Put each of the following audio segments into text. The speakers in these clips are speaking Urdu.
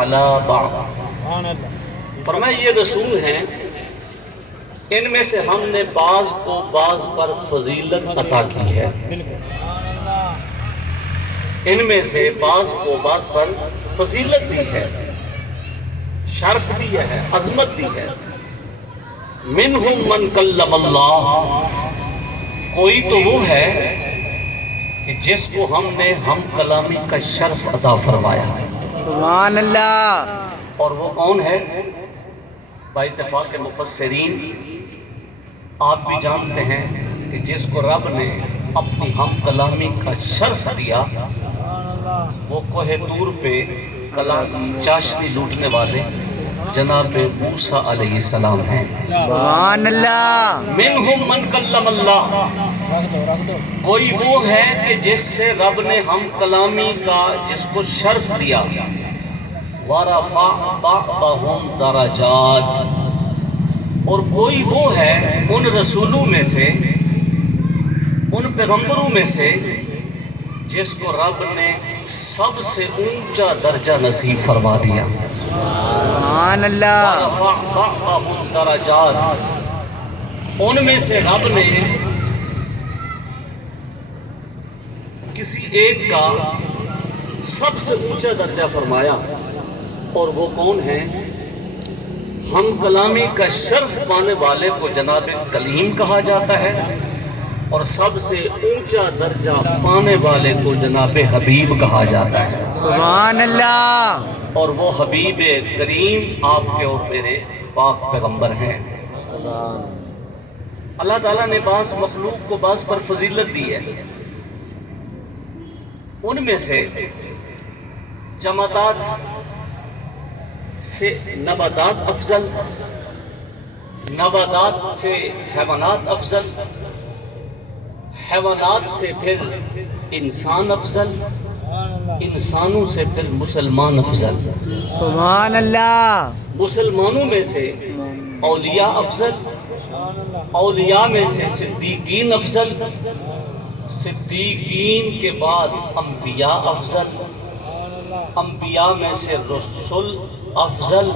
علی بعض، فرمایا یہ رسول ہیں، ان میں سے ہم نے بعض کو بعض پر فضیلت عطا کی ہے، ان میں سے بعض کو بعض پر فضیلت دی ہے، شرف دی ہے، عظمت دی ہے۔ منہم من کلم اللہ، کوئی تو وہ ہے کہ جس کو ہم نے ہم کلامی کا شرف عطا فرمایا ہے۔ سبحان اللہ۔ اور وہ کون ہے؟ با اتفاق مفسرین آپ بھی جانتے ہیں کہ جس کو رب نے اپنی ہم کلامی کا شرف دیا وہ کوہ طور پہ کلام کی چاشنی لوٹنے والے جناب موسیٰ علیہ السلام ہیں۔ سبحان اللہ۔ منہم من کلم اللہ، کوئی وہ ہے کہ جس سے رب نے ہم کلامی کا جس کو شرف دیا، وَرَفَعَ بَعْضَهُمْ دَرَجَاتٍ، اور کوئی وہ ہے ان رسولوں میں سے، ان پیغمبروں میں سے جس کو رب نے سب سے اونچا درجہ نصیب فرما دیا۔ سبحان اللہ۔ وَرَفَعَ بَعْضَهُمْ دَرَجَاتٍ، ان میں سے رب نے کسی ایک کا سب سے اونچا درجہ فرمایا، اور وہ کون ہیں؟ ہم کلامی کا شرف پانے والے کو جناب کلیم کہا جاتا ہے، اور سب سے اونچا درجہ پانے والے کو جناب حبیب کہا جاتا ہے۔ سبحان اللہ۔ اور وہ حبیب کریم آپ کے اور میرے پاک پیغمبر ہیں۔ اللہ تعالیٰ نے بعض مخلوق کو بعض پر فضیلت دی ہے، ان میں سے جمادات سے نباتات افضل، نباتات سے حیوانات افضل، حیوانات سے پھر انسان افضل، انسانوں سے پھر مسلمان افضل، سبحان اللہ۔ مسلمانوں میں سے اولیاء افضل، اولیاء میں سے صدیقین افضل، صدیقین کے بعد انبیاء افضل، انبیاء میں سے رسول افضل،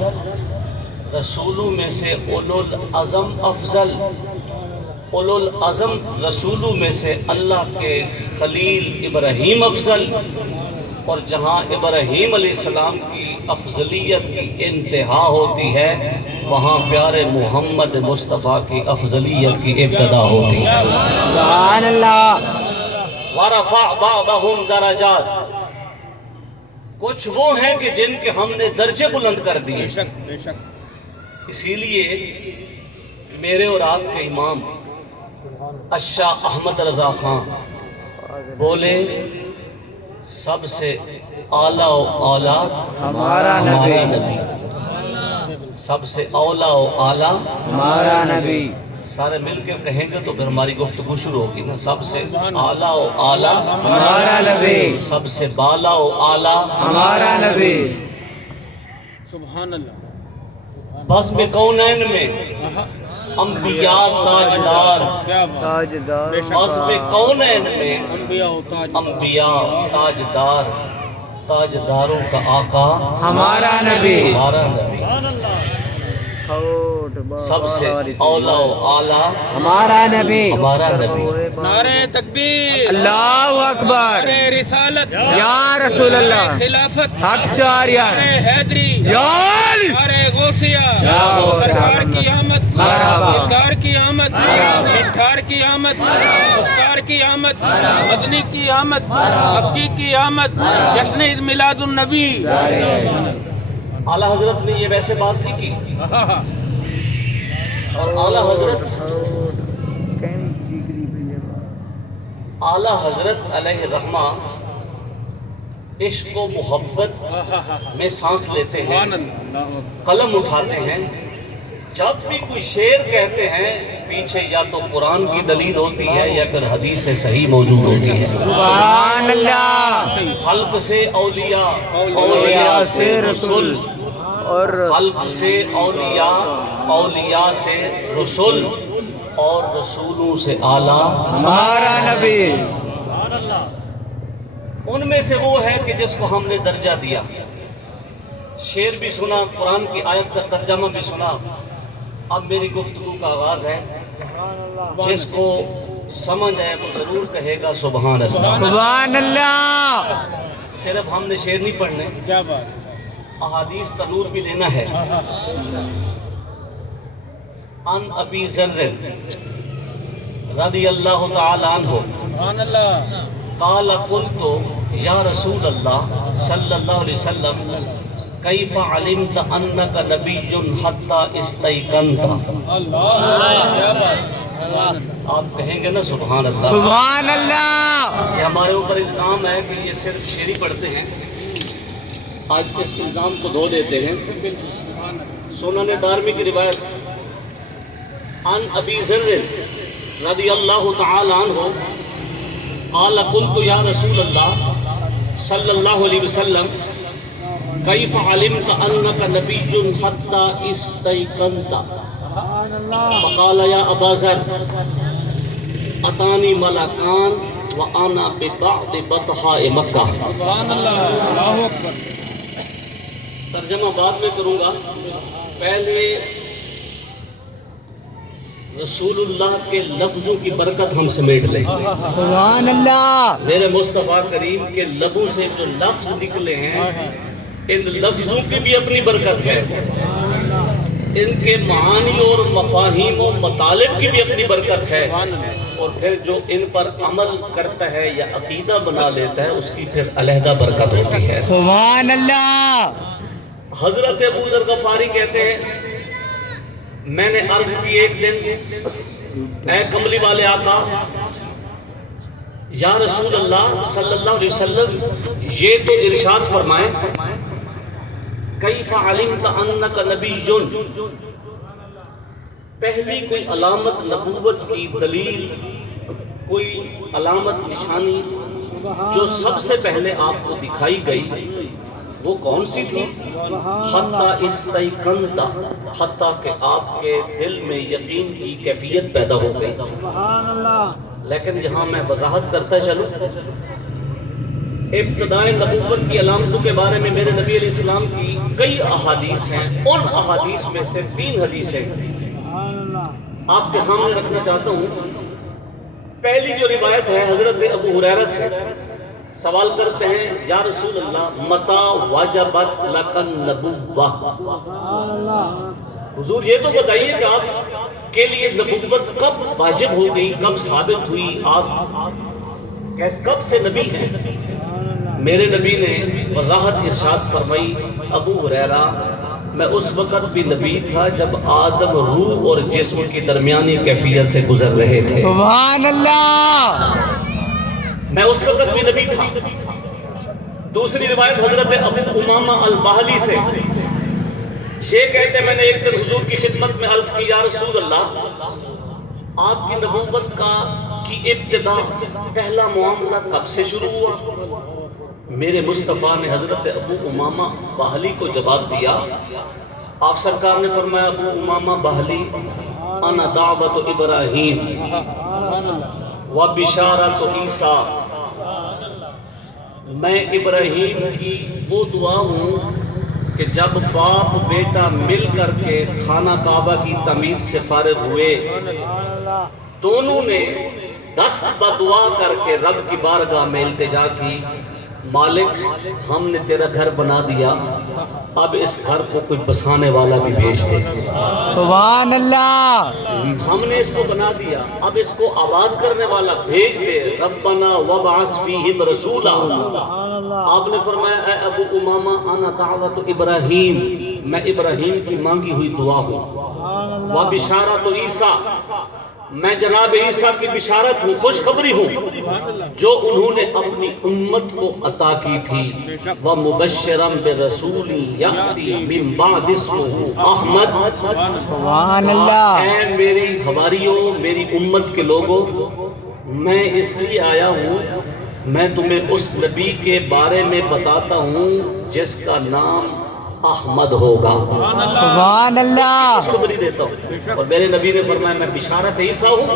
رسولوں میں سے اولو العزم افضل، اولو العزم رسولوں میں سے اللہ کے خلیل ابراہیم افضل، اور جہاں ابراہیم علیہ السلام کی افضلیت کی انتہا ہوتی ہے وہاں پیارے محمد مصطفیٰ کی افضلیت کی ابتدا ہوتی ہے۔ سبحان اللہ۔ وَرَفَعَ بَعْضَهُمْ دَرَجَاتٍ، کچھ وہ ہیں کہ جن کے ہم نے درجے بلند کر دیے۔ اسی لیے میرے اور آپ کے امام الشاہ احمد رضا خان بولے سب سے اعلیٰ و اعلیٰ ہمارا نبی، سب سے اولیٰ و اعلیٰ ہمارا نبی۔ سارے مل کے کہیں گے تو پھر ہماری گفتگو شروع ہوگی نا۔ سب سے اعلیٰ و اعلیٰ ہمارا نبی، سب سے بالا و اعلیٰ ہمارا نبی۔ سبحان اللہ۔ بس میں کونین میں انبیاء تاجدار، تاجدار، بس میں کونین میں انبیاء و تاج، انبیاء تاجدار، تاجداروں کا آقا ہمارا نبی۔ ہمارا نبی، سب سے اولیٰ و اعلیٰ ہمارا نبی، ہمارا نبی۔ نعرہ تکبیر، اللہ اکبر، نعرہ رسالت، یا رسول نعرہ اللہ، خلافت، حق چاریا، نعرہ حیدری، یا علی، نعرہ غوثیہ، یا غوثیہ، سرکار کی آمد، مرحبا، مختار کی آمد، مٹھار کی آمد، مختار کی آمد، مدنی کی آمد، مکی کی آمد، جشن عید میلاد النبی۔ اعلیٰ حضرت نے یہ ویسے بات نہیں کی، اور اعلیٰ حضرت علیہ الرحمہ عشق و محبت میں سانس لیتے ہیں، قلم اٹھاتے ہیں، جب بھی کوئی شعر کہتے ہیں پیچھے یا تو قرآن کی دلیل ہوتی ہے یا پھر حدیث صحیح موجود ہوتی ہے۔ سبحان اللہ۔ خلق سے اولیاء، اولیاء سے رسول، اور خلق سے اولیاء، اولیاء سے رسول، اور رسولوں سے اعلیٰ ہمارا نبی۔ ان میں سے وہ ہے کہ جس کو ہم نے درجہ دیا، شعر بھی سنا، قرآن کی آیت کا ترجمہ بھی سنا. اب میری گفتگو کا آغاز ہے. جس کو سمجھ آئے وہ ضرور کہے گا سبحان اللہ. سبحان اللہ. صرف ہم نے شعر نہیں پڑھنے، کیا بات. احادیث کا نور بھی لینا ہے. ان ابی ذر رضی اللہ تعالی عنہ سبحان اللہ. قال قلت یا رسول اللہ صلی اللہ علیہ وسلم کیف علمت انک نبی حتی استیقنت. اللہ. کیا بات. آپ کہیں گے نا سبحان اللہ. سبحان اللہ. کہ ہمارے اوپر الزام ہے کہ یہ صرف شعری پڑھتے ہیں. آج اس الزام کو دھو دیتے ہیں. سنن دارمی کی روایت عن ابی ذر رضی اللہ تعالی عنہ قال قلت یا رسول اللہ صلی اللہ علیہ وسلم کیف علمت انک نبی حتی استیقنت. فقال یا ابا ذر اتانی ملکان وانا ببعض بطحاء مکہ. سبحان اللہ. اللہ اکبر. ترجمہ بعد میں کروں گا، پہلے رسول اللہ کے لفظوں کی برکت ہم سمیٹ لیں. سبحان اللہ. میرے مصطفیٰ کریم کے لبوں سے جو لفظ نکلے ہیں ان لفظوں کی بھی اپنی برکت ہے، ان کے معانی اور مفاہیم و مطالب کی بھی اپنی برکت ہے، اور پھر جو ان پر عمل کرتا ہے یا عقیدہ بنا لیتا ہے اس کی پھر علیحدہ برکت ہوتی ہے. سبحان اللہ. حضرت ابو ذر غفاری کہتے ہیں میں نے عرض کی ایک دن اے کملی والے آقا یا رسول اللہ صلی اللہ علیہ وسلم یہ تو ارشاد فرمائیں کیف علمت انک نبی. پہلی کوئی علامت نبوت کی دلیل، کوئی علامت نشانی جو سب سے پہلے آپ کو دکھائی گئی وہ کون سی تھی؟ حتی استیقنت، حتیٰ کہ آپ کے دل میں یقین کی کیفیت پیدا ہو گئی. لیکن یہاں میں وضاحت کرتا چلوں، ابتدائے نبوت کی علامتوں کے بارے میں میرے نبی علیہ السلام کی کئی احادیث ہیں. ان احادیث میں سے 3 حدیثیں آپ کے سامنے رکھنا چاہتا ہوں. پہلی جو روایت ہے حضرت ابو ہریرہ سے، سوال کرتے ہیں یا رسول اللہ متا وجبت لک النبوہ. حضور یہ تو بتائیے کہ آپ کے لیے نبوت کب واجب ہو گئی، کب ثابت ہوئی، آپ کب سے نبی ہیں؟ میرے نبی نے وضاحت ارشاد فرمائی ابو ہریرہ میں اس وقت بھی نبی تھا جب آدم روح اور جسم کی درمیانی کیفیت سے گزر رہے تھے. سبحان اللہ. میں اس وقت بھی نبی تھا. دوسری روایت حضرت ابو امامہ الباہلی سے، یہ کہتے ہیں میں نے ایک دن حضور کی خدمت میں عرض کی یا رسول اللہ آپ کی نبوت کی ابتدا پہلا معاملہ کب سے شروع ہوا؟ میرے مصطفیٰ نے حضرت ابو امامہ باہلی کو جواب دیا. آپ سرکار نے فرمایا ابو امامہ باہلی انا دعوت ابراہیم و بشارت عیسیٰ، میں ابراہیم کی وہ دعا ہوں کہ جب باپ بیٹا مل کر کے خانہ کعبہ کی تعمیر سے فارغ ہوئے دونوں نے دست بدعا کر کے رب کی بارگاہ میں التجا کی مالک ہم نے تیرا گھر بنا دیا، اب اس گھر کو کوئی بسانے والا بھی بھیج دے. سبحان اللہ. ہم نے اس کو بنا دیا، اب اس کو آباد کرنے والا بھیج دے. ربنا وابعث فیہم رسولا. آپ نے فرمایا اے ابو امامہ انا دعوت ابراہیم، میں ابراہیم کی مانگی ہوئی دعا ہوں. وبشارت عیسیٰ، میں جناب عیسیٰ کی بشارت ہوں، خوشخبری ہوں جو انہوں نے اپنی امت کو عطا کی تھی. وَمُبَشِّرًا بِرَسُولٍ يَأْتِي مِن بَعْدِ اسْمُهُ أَحْمَدَ. سبحان اللہ. اے میری حواریوں، میری امت کے لوگوں، میں اس لیے آیا ہوں میں تمہیں اس نبی کے بارے میں بتاتا ہوں جس کا نام احمد ہوگا. سبحان اللہ. خوشخبری دیتا ہوں. اور میرے نبی نے فرمایا میں بشارت عیسیٰ ہوں،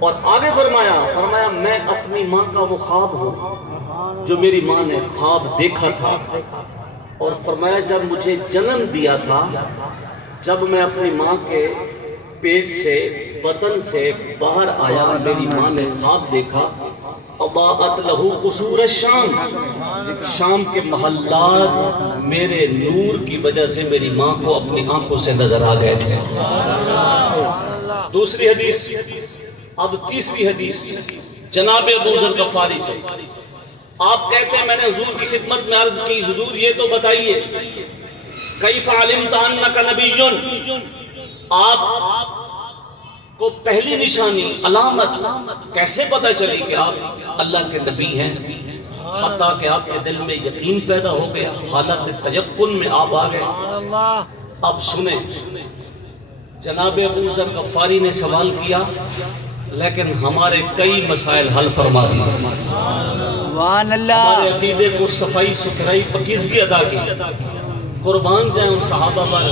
اور آگے فرمایا میں اپنی ماں کا وہ خواب ہوں جو میری ماں نے خواب دیکھا تھا اور فرمایا جب مجھے جنم دیا تھا، جب میں اپنی ماں کے پیٹ سے بطن سے باہر آیا، میری ماں نے خواب دیکھا، اضاءت لہ قصور الشام، شام کے محلات میرے نور کی وجہ سے میری ماں کو اپنی آنکھوں سے نظر آ گئے تھے۔ دوسری حدیث، اب تیسری حدیث جناب ابو ذر غفاری سے۔ آپ کہتے ہیں میں نے حضور کی خدمت میں عرض کی، حضور یہ تو بتائیے کیف علمت انک نبی، آپ کو پہلی نشانی علامت کیسے پتہ چلی کہ آپ اللہ کے نبی ہیں، حتیٰ کہ آپ کے دل میں یقین پیدا ہو گیا، حالت تیقن میں آپ آ گئے۔ اب سنیں، جناب ابو ذر غفاری نے سوال کیا لیکن ہمارے کئی مسائل حل فرما دی، سبحان اللہ، ہمارے عقیدے کو صفائی ستھرائی پاکیزگی عطا کی۔ قربان جائیں ان صحابہ پر،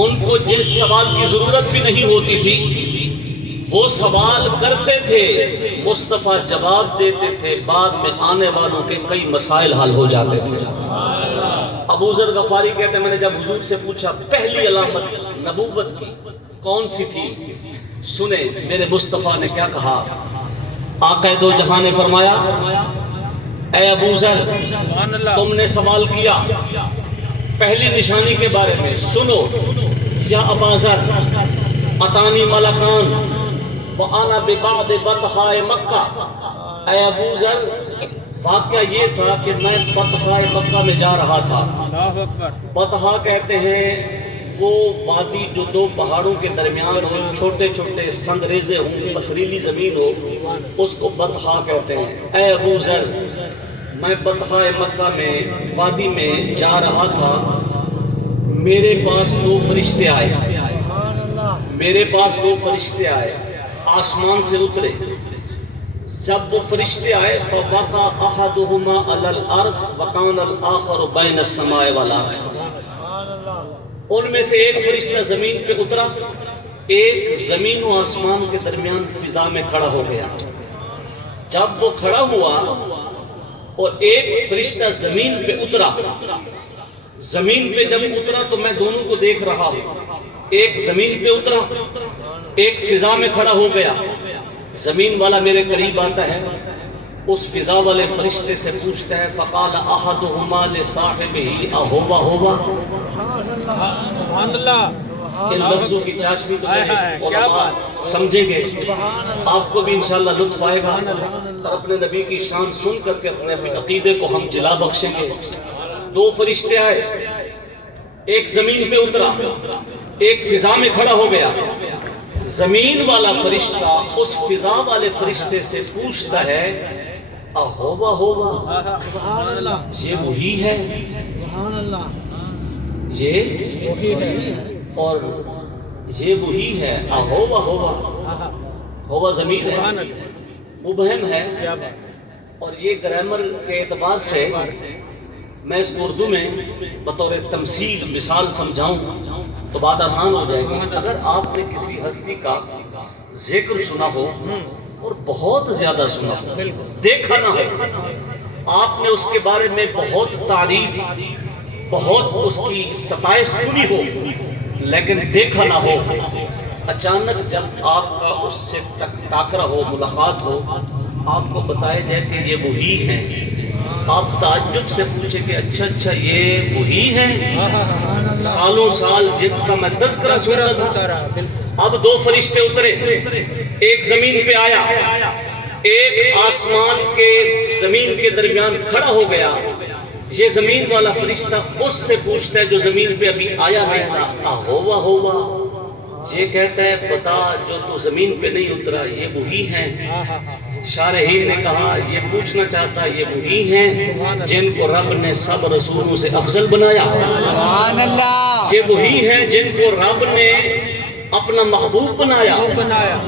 ان کو جس سوال کی ضرورت بھی نہیں ہوتی تھی وہ سوال کرتے تھے، مصطفیٰ جواب دیتے تھے، بعد میں آنے والوں کے کئی مسائل حل ہو جاتے تھے۔ ابو ذر غفاری کہتے ہیں میں نے جب حضور سے پوچھا پہلی علامت نبوت کی کون سی تھی، سنیں میرے مصطفیٰ نے کیا کہا۔ آقا دو جہاں نے فرمایا، اے ابو ذر تم نے سوال کیا پہلی نشانی کے بارے میں، سنو یا ابا ذر، اتانی ملکان وانا ببعد بطحاء مکہ، اے ابو ذر واقعہ یہ تھا کہ میں بطحاء مکہ میں جا رہا تھا۔ بطحاء کہتے ہیں وہ وادی جو دو پہاڑوں کے درمیان ہو، چھوٹے چھوٹے سنگریزے ہوں، پتھریلی زمین ہو، اس کو بطحاء کہتے ہیں۔ اے ابو ذر میں بطحاء مکہ میں وادی میں جا رہا تھا، میرے پاس دو فرشتے آئے، میرے پاس دو فرشتے آئے، آسمان سے اترے۔ جب وہ فرشتے آئے فوقع احدہما علی الارض وکان الآخر بین السماء والارض، ان میں سے ایک فرشتہ زمین پہ اترا، ایک زمین و آسمان کے درمیان فضا میں کھڑا ہو گیا۔ جب وہ کھڑا ہوا اور ایک فرشتہ زمین پہ اترا، زمین پہ جب اترا تو میں دونوں کو دیکھ رہا ہوں، ایک زمین پہ اترا، ایک فضا میں کھڑا ہو گیا۔ زمین والا میرے قریب آتا ہے، اس فضا والے فرشتے سے پوچھتا ہے، فقال احدہما لصاحبہ اہوا ہوا۔ سبحان اللہ، ان لفظوں کی چاشنی تو علماء سمجھیں گے، آپ کو بھی انشاءاللہ لطف آئے گا اور اپنے نبی کی شان سن کر کے اپنے عقیدے کو ہم جلا بخشیں گے۔ دو فرشتے آئے، ایک زمین پہ اترا، ایک فضا میں کھڑا ہو گیا۔ زمین والا فرشتہ اس فضا والے فرشتے سے پوچھتا ہے، اہوا ہوا، یہ وہی ہے، یہ اور یہ وہی ہے، اہوا ہوا، ہوا زمین ہے، مبہم ہے۔ اور یہ گرامر کے اعتبار سے میں اس کو اردو میں بطور تمثیل مثال سمجھاؤں تو بات آسان ہو جائے گی۔ اگر آپ نے کسی ہستی کا ذکر سنا ہو اور بہت زیادہ سنا ہو، دیکھا نہ ہو، آپ نے اس کے بارے میں بہت تعریف، بہت اس کی ستائش سنی ہو لیکن دیکھا نہ ہو، اچانک جب آپ کا اس سے ٹاکرا ہو، ملاقات ہو، آپ کو بتایا جائے کہ یہ وہی ہیں، آپ تعجب سے پوچھیں کہ اچھا یہ وہی ہیں، سالوں سال جس کا میں تذکرہ سنتا تھا۔ اب دو فرشتے اترے، ایک زمین پہ آیا، ایک آسمان کے زمین کے درمیان کھڑا ہو گیا۔ یہ زمین والا فرشتہ اس سے پوچھتا ہے جو زمین پہ ابھی آیا نہیں تھا، ہوا ہوا، یہ کہتا ہے بتا جو تو زمین پہ نہیں اترا یہ وہی ہیں۔ شارحین نے کہا یہ پوچھنا چاہتا یہ وہی ہیں جن کو رب نے سب رسولوں سے افضل بنایا، سبحان اللہ، یہ وہی ہیں جن کو رب نے اپنا محبوب بنایا۔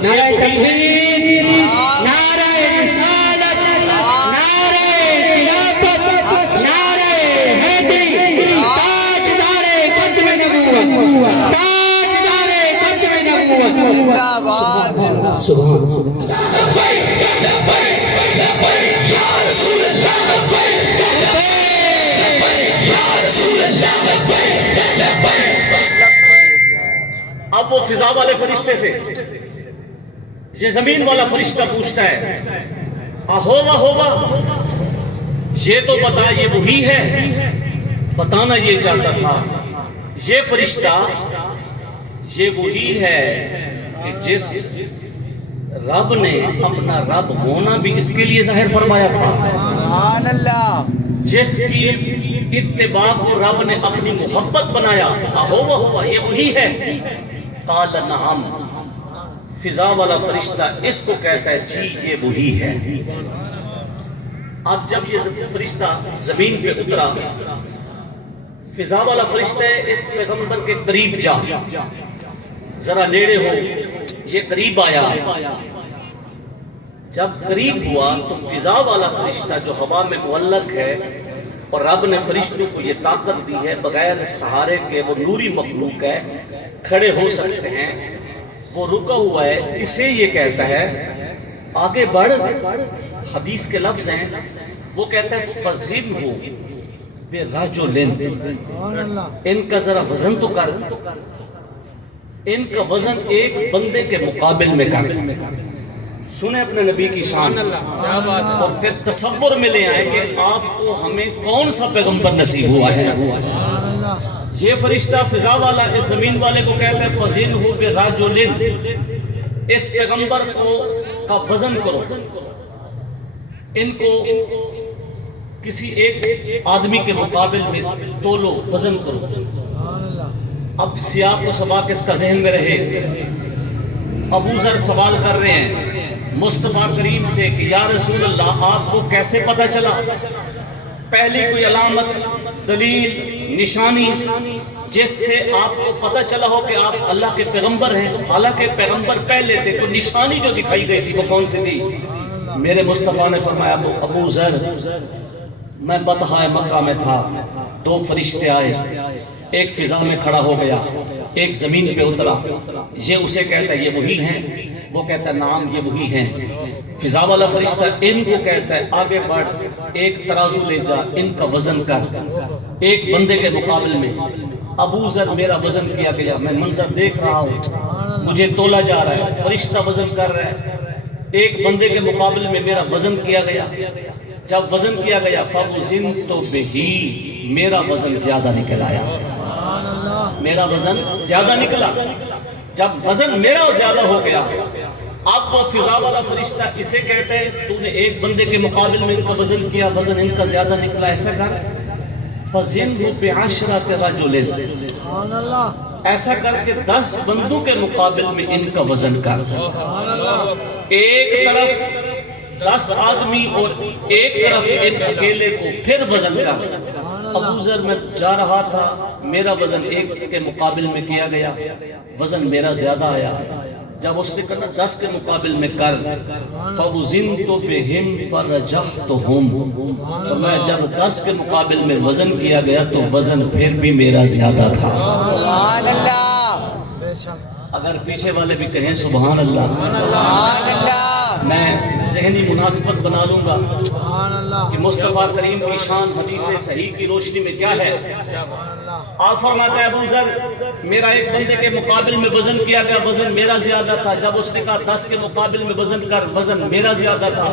نعرہ تکبیر، نعرہ رسالت، نعرہ خلافت، نعرہ حیدری، تاجدار ختم نبوت، تاجدار ختم نبوت، زندہ باد، سبحان اللہ۔ یا رسول اللہ، اب وہ فضا والے فرشتے سے یہ زمین والا فرشتہ پوچھتا ہے اہوا ہوا، یہ تو بتا یہ وہی ہے؟ بتانا یہ چاہتا تھا یہ فرشتہ یہ وہی ہے کہ جس رب نے اپنا رب ہونا بھی اس کے لیے ظاہر فرمایا تھا، سبحان اللہ، جس کی اتباع کو رب نے اپنی محبت بنایا، اہوا ہوا یہ وہی ہے؟ قال نعم، فضا والا فرشتہ اس کو کہتا ہے جی یہ وہی ہے۔ اب جب یہ فرشتہ زمین پہ اترا، فضا والا فرشتہ ہے اس پیغمبر کے قریب جا، ذرا نیڑے ہو، یہ قریب آیا۔ جب قریب ہوا تو فضا والا فرشتہ جو ہوا میں معلق ہے اور رب نے فرشتوں کو یہ طاقت دی ہے بغیر سہارے کے، وہ نوری مخلوق ہے، کھڑے ہو سکتے ہیں، وہ رکا ہوا ہے، اسے یہ کہتا ہے آگے بڑھ۔ حدیث کے لفظ ہیں، وہ کہتا ہے فَزِنْهُ بِرَجُلٍ، ان کا ذرا وزن تو کر، ان کا وزن ایک بندے کے مقابل میں کر۔ سنیں اپنے نبی کی شان اور پھر تصور میں لے آئے کہ آپ کو ہمیں کون سا پیغمبر نصیب ہوا ہے۔ یہ فرشتہ فضا والا اس زمین والے کو کہتا ہے فَزِنْهُ بِرَجُلٍ، اس پیغمبر کا وزن کرو، ان کو کسی ایک آدمی کے مقابل میں تولو، وزن کرو۔ اب سیاق و سباق اس کا ذہن میں رہے۔ ابو ذر سوال کر رہے ہیں مصطفیٰ کریم سے کہ یا رسول اللہ آپ کو کیسے پتہ چلا؟ پہلی کوئی علامت، دلیل، نشانی جس سے آپ کو پتہ چلا ہو کہ آپ اللہ کے پیغمبر ہیں؟ حالانکہ پیغمبر پہلے تھے، کوئی نشانی جو دکھائی گئی تھی وہ کون سی تھی؟ میرے مصطفیٰ نے فرمایا ابو ذر میں بطحہ مکہ میں تھا، دو فرشتے آئے، ایک فضا میں کھڑا ہو گیا، ایک زمین پہ اترا، یہ اسے کہتا ہے یہ وہی ہیں، وہ کہتا ہے نعم یہ وہی ہیں۔ فضا والا فرشتہ ان کو کہتا ہے آگے بڑھ، ایک ترازو لے جا، ان کا وزن کر ایک بندے کے مقابل میں۔ ابو ذر میرا وزن کیا گیا، میں منظر دیکھ رہا ہوں، مجھے تولا جا رہا ہے، فرشتہ وزن کر رہا ہے، ایک بندے کے مقابل میں میرا وزن کیا گیا۔ جب وزن کیا گیا فَوْزِنْتُ بِهِ، میرا وزن زیادہ نکل آیا، میرا وزن زیادہ نکلا۔ جب وزن میرا زیادہ ہو گیا، اب وہ فضا والا فرشتہ اسے کہتے ہیں تو نے ایک بندے کے مقابل میں ان کا وزن کیا، وزن ان کا زیادہ نکلا، ایسا کر فَزِنْهُ بِعَشْرَةِ رَجُلٍ، ایسا کر کے 10 بندوں کے مقابل میں ان کا وزن کر۔ ایک طرف 10 آدمی اور ایک طرف ان اکیلے کو پھر وزن کر۔ ابو ذر میں جا رہا تھا، میرا وزن ایک کے مقابل میں کیا گیا، وزن میرا زیادہ آیا۔ جب اس نے کہا 10 کے مقابل میں کر، فَوْزِنْتُ بِهِمْ فَرَجَحْتُهُمْ، تو میں جب 10 کے مقابل میں وزن کیا گیا تو وزن پھر بھی میرا زیادہ تھا۔ سبحان اللہ، اگر پیچھے والے بھی کہیں سبحان اللہ، سبحان اللہ، میں ذہنی مناسبت بنا لوں گا کہ مصطفیٰ کریم کی شان حدیث صحیح کی روشنی میں کیا ہے۔ آپ فرماتا ہے ابو ذر میرا ایک بندے کے مقابل میں وزن کیا گیا، وزن میرا زیادہ تھا۔ جب اس نے کہا 10 کے مقابل میں وزن کر، وزن میرا زیادہ تھا۔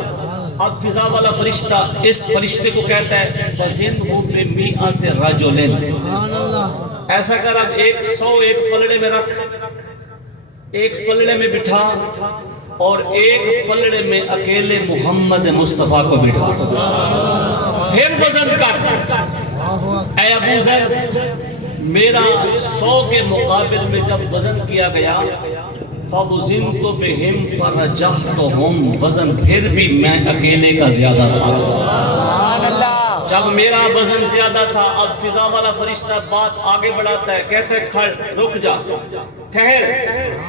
اب فضا والا فرشتہ اس فرشتے کو کہتا ہے فَزِنْهُ بِمِئَةِ رَجُلٍ، ایسا کر اب 100 ایک پلڑے میں رکھ، ایک پلڑے میں بٹھا اور ایک پلڑے میں اکیلے محمد مصطفیٰ کو بٹھا، پھر وزن کر۔ اے ابو ذر میرا 100 کے مقابل میں جب وزن کیا گیا فَوْزِنْتُ بِهِمْ فَرَجَحْتُهُمْ، وزن پھر بھی میں اکیلے کا زیادہ تھا۔ سبحان اللہ، جب میرا وزن زیادہ تھا، اب فضا والا فرشتہ بات آگے بڑھاتا ہے، کہتا ہے کھڑ، رک جا، ٹھہر،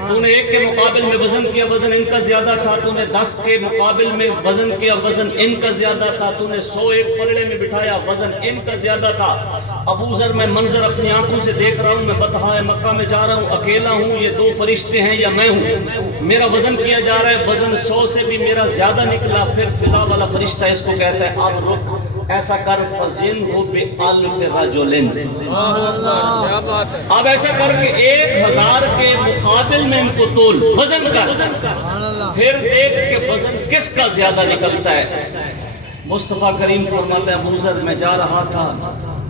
تو نے ایک کے مقابل میں وزن کیا، وزن ان کا زیادہ تھا، تو نے 10 کے مقابل میں وزن کیا، وزن ان کا زیادہ تھا، تو نے 100 ایک پلڑے میں بٹھایا، وزن ان کا زیادہ تھا۔ ابو ذر میں منظر اپنی آنکھوں سے دیکھ رہا ہوں، میں بطحہ مکہ میں جا رہا ہوں، اکیلا ہوں، یہ 2 فرشتے ہیں یا میں ہوں، میرا وزن کیا جا رہا ہے، وزن 100 سے بھی میرا زیادہ نکلا۔ پھر فضا والا فرشتہ اس کو کہتا ہے اب رک، ایسا کر فَزِنْهُ بِأَلْفِ رَجُلٍ، اب ایسا کر کے 1000 کے مقابل میں ان کو تول، وزن کر، پھر دیکھ کہ وزن کس کا زیادہ نکلتا ہے۔ مصطفیٰ کریم فرماتا ہے ابو ذر میں جا رہا تھا،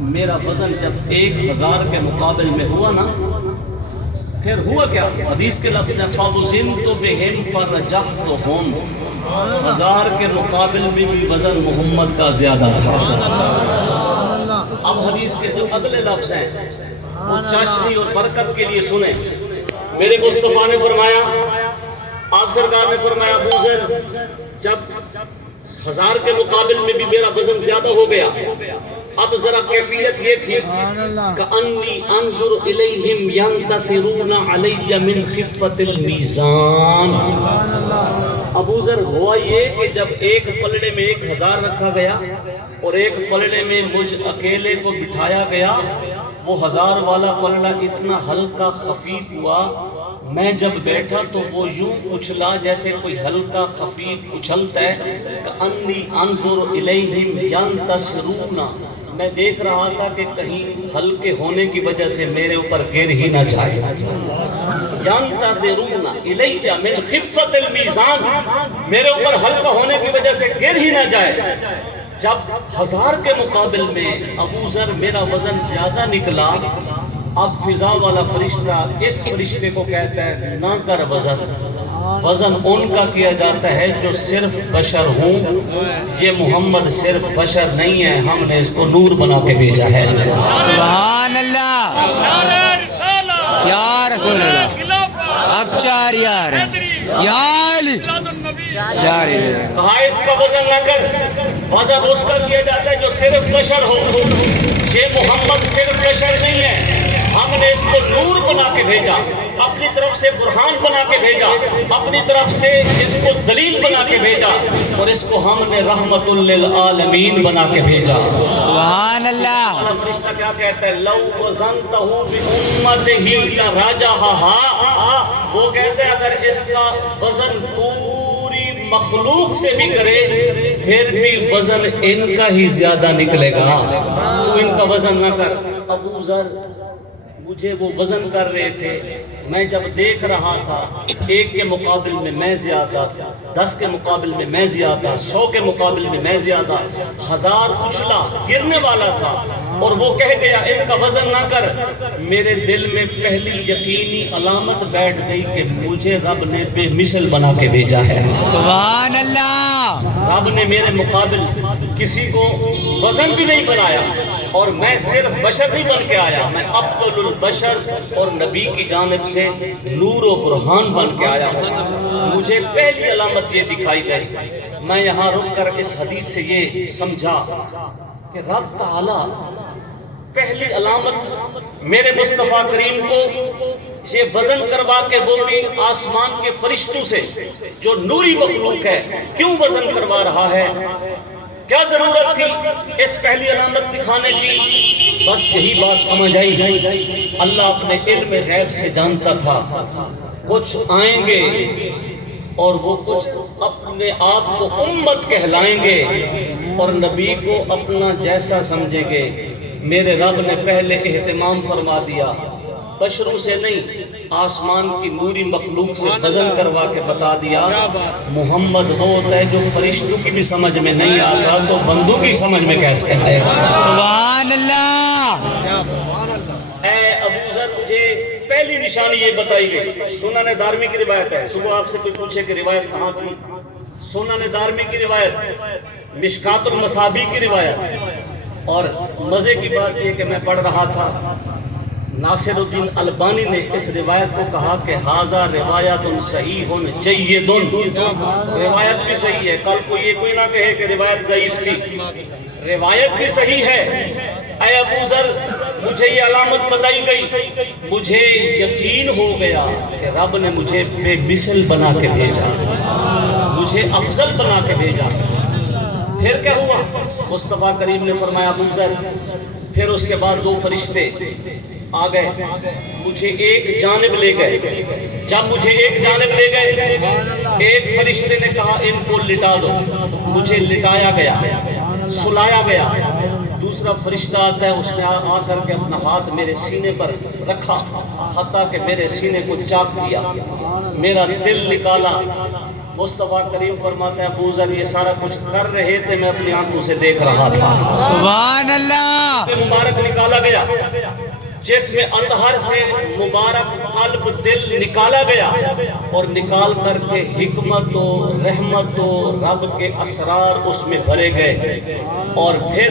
میرا وزن جب 1000 کے مقابل میں ہوا نا، پھر ہوا کیا؟ حدیث کے لفظ ہے فَوْزِنْتُ بِهِمْ فَرَجَحْتُهُمْ، 1000 کے مقابل میں بھی وزن محمد کا زیادہ تھا۔ اب حدیث کے جو اگلے لفظ ہیں وہ چاشنی اور برکت کے لیے سنیں۔ میرے مصطفیٰ نے فرمایا، آپ سرکار نے فرمایا ابو ذر جب 1000 کے مقابل میں بھی میرا وزن زیادہ ہو گیا، اب ذرا کیفیت یہ تھی کأنی انظر الیہم ینتفرون علی من خفت المیزان۔ ابو ذر ہوا یہ کہ جب ایک پلڑے میں 1000 رکھا گیا اور ایک پلڑے میں مجھ اکیلے کو بٹھایا گیا، وہ 1000 والا پلڑا اتنا ہلکا خفیف ہوا، میں جب بیٹھا تو وہ یوں اچھلا جیسے کوئی ہلکا خفیف اچھلتا ہے۔ کأنی انظر الیہم ینتصرون، میں دیکھ رہا تھا کہ کہیں ہلکے ہونے کی وجہ سے میرے اوپر گر ہی نہ جائے۔ ینتظرون الی من خفت المیزان، میرے اوپر ہلکا ہونے کی وجہ سے گر ہی نہ جائے۔ جب 1000 کے مقابل میں ابو ذر میرا وزن زیادہ نکلا، اب فضا والا فرشتہ اس فرشتے کو کہتا ہے نہ کر وزن، وزن ان کا کیا جاتا ہے جو صرف بشر ہوں، یہ محمد صرف بشر نہیں ہے، ہم نے اس کو نور بنا کے بھیجا ہے۔ سبحان اللہ، یا رسول اللہ، اکچار یار یا علی، یا علی، کہا اس کا وزن نہ کر، وزن اس کا کیا جاتا ہے جو صرف بشر ہو، یہ محمد صرف بشر نہیں ہے، ہم نے اس کو نور بنا کے بھیجا، اپنی طرف سے برہان بنا کے بھیجا، اپنی طرف سے اس کو دلیل بنا کے بھیجا، اور اس کو ہم نے رحمت للعالمین بنا کے بھیجا۔ سبحان اللہ۔ فرشتہ کیا کہتا ہے لو وزنتہ بامتہ لراجحھا، وہ کہتے ہیں اگر اس کا وزن پوری مخلوق سے بھی کرے پھر بھی وزن ان کا ہی زیادہ نکلے گا، تو ان کا وزن نہ کر۔ ابو ذر مجھے وہ وزن کر رہے تھے، میں جب دیکھ رہا تھا 1 کے مقابل میں میں زیادہ، 10 کے مقابل میں میں زیادہ، 100 کے مقابل میں میں زیادہ، 1000 اچھلا گرنے والا تھا اور وہ کہہ گیا ان کا وزن نہ کر، میرے دل میں پہلی یقینی علامت بیٹھ گئی کہ مجھے رب نے بے مثل بنا کے بھیجا ہے۔ سبحان اللہ۔ رب نے میرے مقابل کسی کو وزن بھی نہیں بنایا، اور میں صرف بشر نہیں بن کے آیا، میں افضل البشر اور نبی کی جانب سے نور و برہان بن کے آیا ہوں۔ مجھے پہلی علامت یہ دکھائی گئی، میں یہاں رک کر اس حدیث سے یہ سمجھا کہ رب تعالیٰ پہلی علامت میرے مصطفیٰ کریم کو یہ وزن کروا کے، وہ بھی آسمان کے فرشتوں سے جو نوری مخلوق ہے، کیوں وزن کروا رہا ہے؟ کیا ضرورت تھی اس پہلی علامت دکھانے کی؟ بس یہی بات سمجھ آئی، اللہ اپنے علم غیب سے جانتا تھا کچھ آئیں گے اور وہ کچھ اپنے آپ کو امت کہلائیں گے اور نبی کو اپنا جیسا سمجھیں گے۔ میرے رب نے پہلے اہتمام فرما دیا، بشروں سے نہیں، آسمان کی نوری مخلوق سے وزن کروا کے بتا دیا محمد وہ ہوتا ہے جو فرشتوں کی بھی سمجھ میں نہیں آتا تو بندوں کی سمجھ میں کیسے آئے گا؟ سبحان اللہ۔ اے ابو ذر مجھے پہلی نشانی یہ بتائی گئی، سنن دارمی کی روایت ہے، صبح آپ سے کوئی پوچھے کہ روایت کہاں تھی، سنن دارمی کی روایت، مشکات المصابیح کی روایت۔ اور مزے کی بات یہ کہ میں پڑھ رہا تھا، ناصر الدین البانی نے اس روایت کو کہا کہ ھذا روایت صحیح جید، روایت بھی صحیح ہے، کل کو یہ کوئی نہ کہے کہ روایت ضعیف تھی، روایت بھی صحیح ہے۔ اے ابو ذر مجھے یہ علامت بتائی گئی، مجھے یقین ہو گیا کہ رب نے مجھے بے مثل بنا کے بھیجا، مجھے افضل بنا کے بھیجا۔ پھر کیا ہوا؟ مصطفیٰ کریم نے فرمایا ابو ذر، پھر اس کے بعد 2 فرشتے آ گئے، مجھے ایک جانب لے گئے۔ جب مجھے ایک جانب لے گئے، ایک فرشتے نے کہا ان کو لٹا دو، مجھے لٹایا گیا، سلایا گیا۔ دوسرا فرشتہ آتا ہے، اس نے آ کر کے اپنا ہاتھ میرے سینے پر رکھا، حتیٰ کہ میرے سینے کو چاک کیا، میرا دل نکالا۔ مصطفیٰ کریم فرماتے ہیں ابو ذر یہ سارا کچھ کر رہے تھے، میں اپنی آنکھوں سے دیکھ رہا تھا۔ سبحان اللہ، مبارک نکالا گیا، جس میں اطہر سے مبارک قلب دل نکالا گیا، اور نکال کر کے حکمت و رحمت و رب کے اسرار اس میں بھرے گئے۔ اور پھر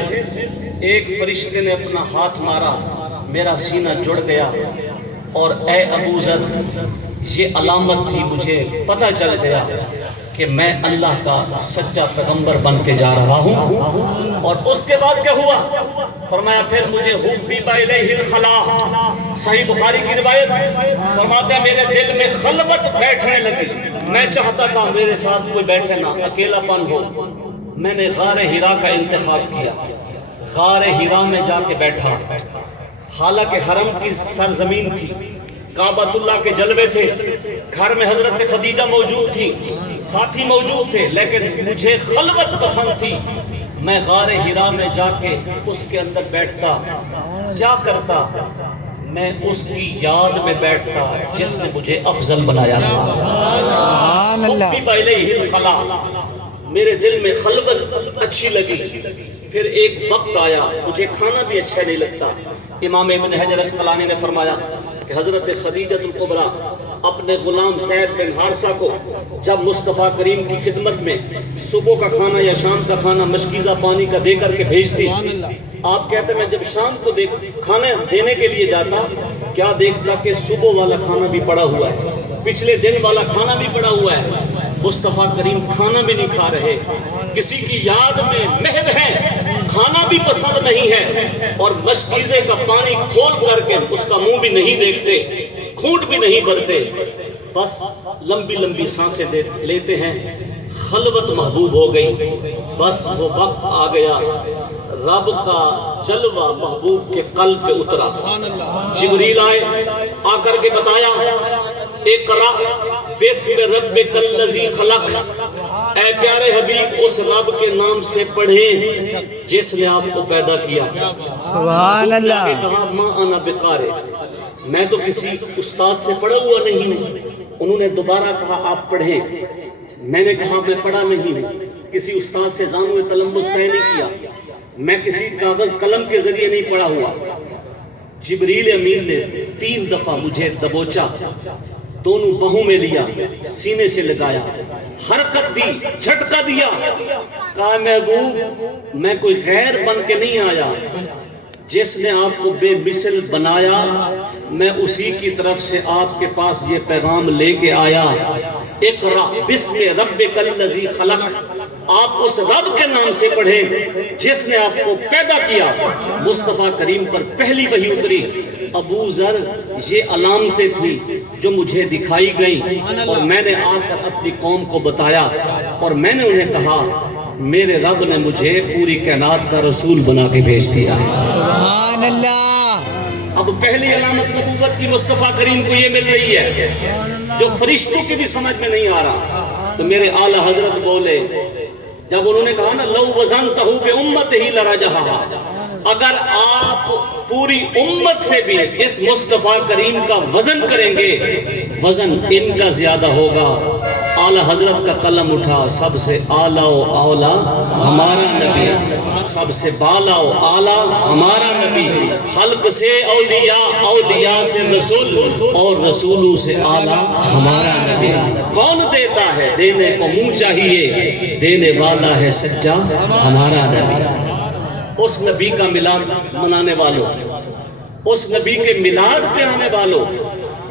ایک فرشتے نے اپنا ہاتھ مارا، میرا سینہ جڑ گیا، اور اے ابو ذر یہ علامت تھی، مجھے پتہ چل گیا کہ میں اللہ کا سچا پیغمبر بن کے جا رہا ہوں۔ اور اس کے بعد کیا ہوا؟ فرمایا پھر مجھے حبب الیہ الخلا، صحیح بخاری کی روایت، فرماتے ہیں میرے دل میں خلوت بیٹھنے لگی، میں چاہتا تھا میرے ساتھ کوئی بیٹھے نہ، اکیلا پن ہو۔ میں نے غار حرا کا انتخاب کیا، غار حرا میں جا کے بیٹھا، حالانکہ حرم کی سرزمین تھی، کعبۃ اللہ کے جلوے تھے، گھر میں حضرت خدیجہ موجود تھی، ساتھی موجود تھے، لیکن مجھے خلوت پسند تھی۔ میں غار حرا میں جا کے اس کے اندر بیٹھتا، کیا کرتا؟ میں اس کی یاد میں بیٹھتا جس نے مجھے افضل بنایا تھا۔ سبحان اللہ، حبب الیہ الخلا، میرے دل میں خلوت اچھی لگی۔ پھر ایک وقت آیا، مجھے کھانا بھی اچھا نہیں لگتا۔ امام ابن حجر اسقلانی نے فرمایا کہ حضرت خدیجہ الکبریٰ اپنے غلام زید بن حارثہ کو جب مصطفیٰ کریم کی خدمت میں صبح کا کھانا یا شام کا کھانا مشکیزہ پانی کا دے کر کے بھیجتی، آپ کہتے ہیں میں جب شام کو کھانا دینے کے لیے جاتا، کیا دیکھتا کہ صبح والا کھانا بھی پڑا ہوا ہے، پچھلے دن والا کھانا بھی پڑا ہوا ہے۔ مصطفیٰ کریم کھانا بھی نہیں کھا رہے، کسی کی یاد میں محو ہیں، کھانا بھی پسند نہیں ہے، اور مشکیزے کا پانی کھول کر کے اس کا منہ بھی نہیں دیکھتے، گھونٹ بھی نہیں بھرتے، بس لمبی لمبی سانسیں لیتے ہیں۔ خلوت محبوب ہو گئی، بس وہ وقت آ گیا، رب کا جلوہ محبوب کے قلب پہ اترا۔ جبریل آئے، آ کر کے بتایا اقرا بسم ربک الذی خلق، اے پیارے حبیب اس رب کے نام سے پڑھیں جس نے آپ کو پیدا کیا۔ سبحان اللہ، کہا ما انا بقارئ، میں تو کسی استاد سے پڑھا ہوا نہیں ہوں۔ انہوں نے دوبارہ کہا آپ پڑھیں، میں نے کہا میں پڑھا نہیں ہوں، کسی استاد سے زانو تلمس طے نہیں کیا، میں کسی کاغذ قلم کے ذریعے نہیں پڑھا ہوا۔ جبریل امین نے 3 دفعہ مجھے دبوچا، دونوں بہوں میں لیا، سینے سے لگایا، حرکت دی، جھٹکا دیا، کہا محبوب میں کوئی غیر بن کے نہیں آیا، جس نے آپ کو بے مثل بنایا میں اسی کی طرف سے آپ کے پاس یہ پیغام لے کے آیا۔ اقرا بسم ربک الذی خلق، آپ اس رب کے نام سے پڑھیں جس نے آپ کو پیدا کیا۔ مصطفیٰ کریم پر پہلی وحی اتری۔ ابو ذر یہ علامتیں تھی جو مجھے دکھائی گئیں، اور میں نے آ کر اپنی قوم کو بتایا، اور میں نے انہیں کہا میرے رب نے مجھے پوری کائنات کا رسول بنا کے بھیج دیا ہے۔ سبحان اللہ، اب پہلی علامت نبوت کی مصطفیٰ کریم کو یہ مل رہی ہے جو فرشتوں کی بھی سمجھ میں نہیں آ رہا۔ تو میرے اعلیٰ حضرت بولے، جب انہوں نے کہا نا لو وزنتہ بامتہ لرجحھا، اگر آپ پوری امت سے بھی اس مصطفیٰ کریم کا وزن کریں گے، وزن ان کا زیادہ ہوگا۔ اعلیٰ حضرت کا قلم اٹھا، سب سے اعلیٰ و اولیٰ ہمارا نبی، سب سے بالا و اعلیٰ ہمارا نبی، خلق سے اولیاء، اولیاء سے رسول، اور رسولوں سے اعلیٰ ہمارا نبی۔ کون دیتا ہے؟ دینے کو منہ چاہیے، دینے والا ہے سچا ہمارا نبی۔ اس نبی کا میلاد منانے والوں، اس نبی کے میلاد پہ آنے والوں،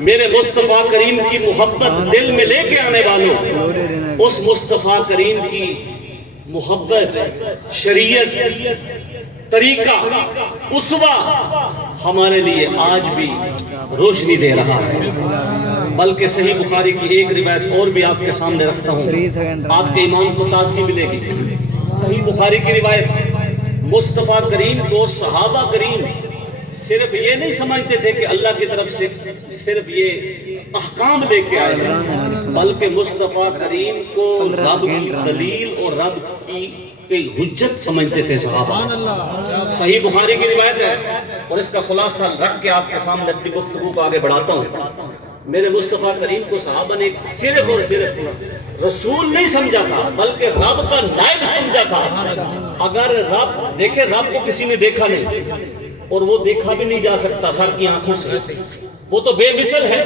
میرے مصطفیٰ کریم کی محبت دل میں لے کے آنے والوں، اس مصطفیٰ کریم کی محبت، شریعت، طریقہ، اسوہ ہمارے لیے آج بھی روشنی دے رہا ہے۔ بلکہ صحیح بخاری کی ایک روایت اور بھی آپ کے سامنے رکھتا ہوں، آپ کے ایمان کو تازگی ملے گی۔ صحیح بخاری کی روایت، مصطفیٰ کریم کو صحابہ کریم صرف یہ نہیں سمجھتے تھے کہ اللہ کی طرف سے صرف یہ احکام لے کے آئے ہیں، بلکہ مصطفیٰ کریم کو رب کی دلیل اور رب کی حجت سمجھتے تھے صحابہ۔ صحیح بخاری کی روایت ہے، اور اس کا خلاصہ رکھ کے آپ کے سامنے اپنی گفتگو کو آگے بڑھاتا ہوں۔ میرے مصطفیٰ کریم کو صحابہ نے صرف اور صرف رسول نہیں سمجھا تھا، بلکہ رب کا نائب سمجھا تھا۔ اگر رب دیکھے، رب کو کسی نے دیکھا نہیں اور وہ دیکھا بھی نہیں جا سکتا سر کی آنکھوں سے، وہ تو بے مثل ہے،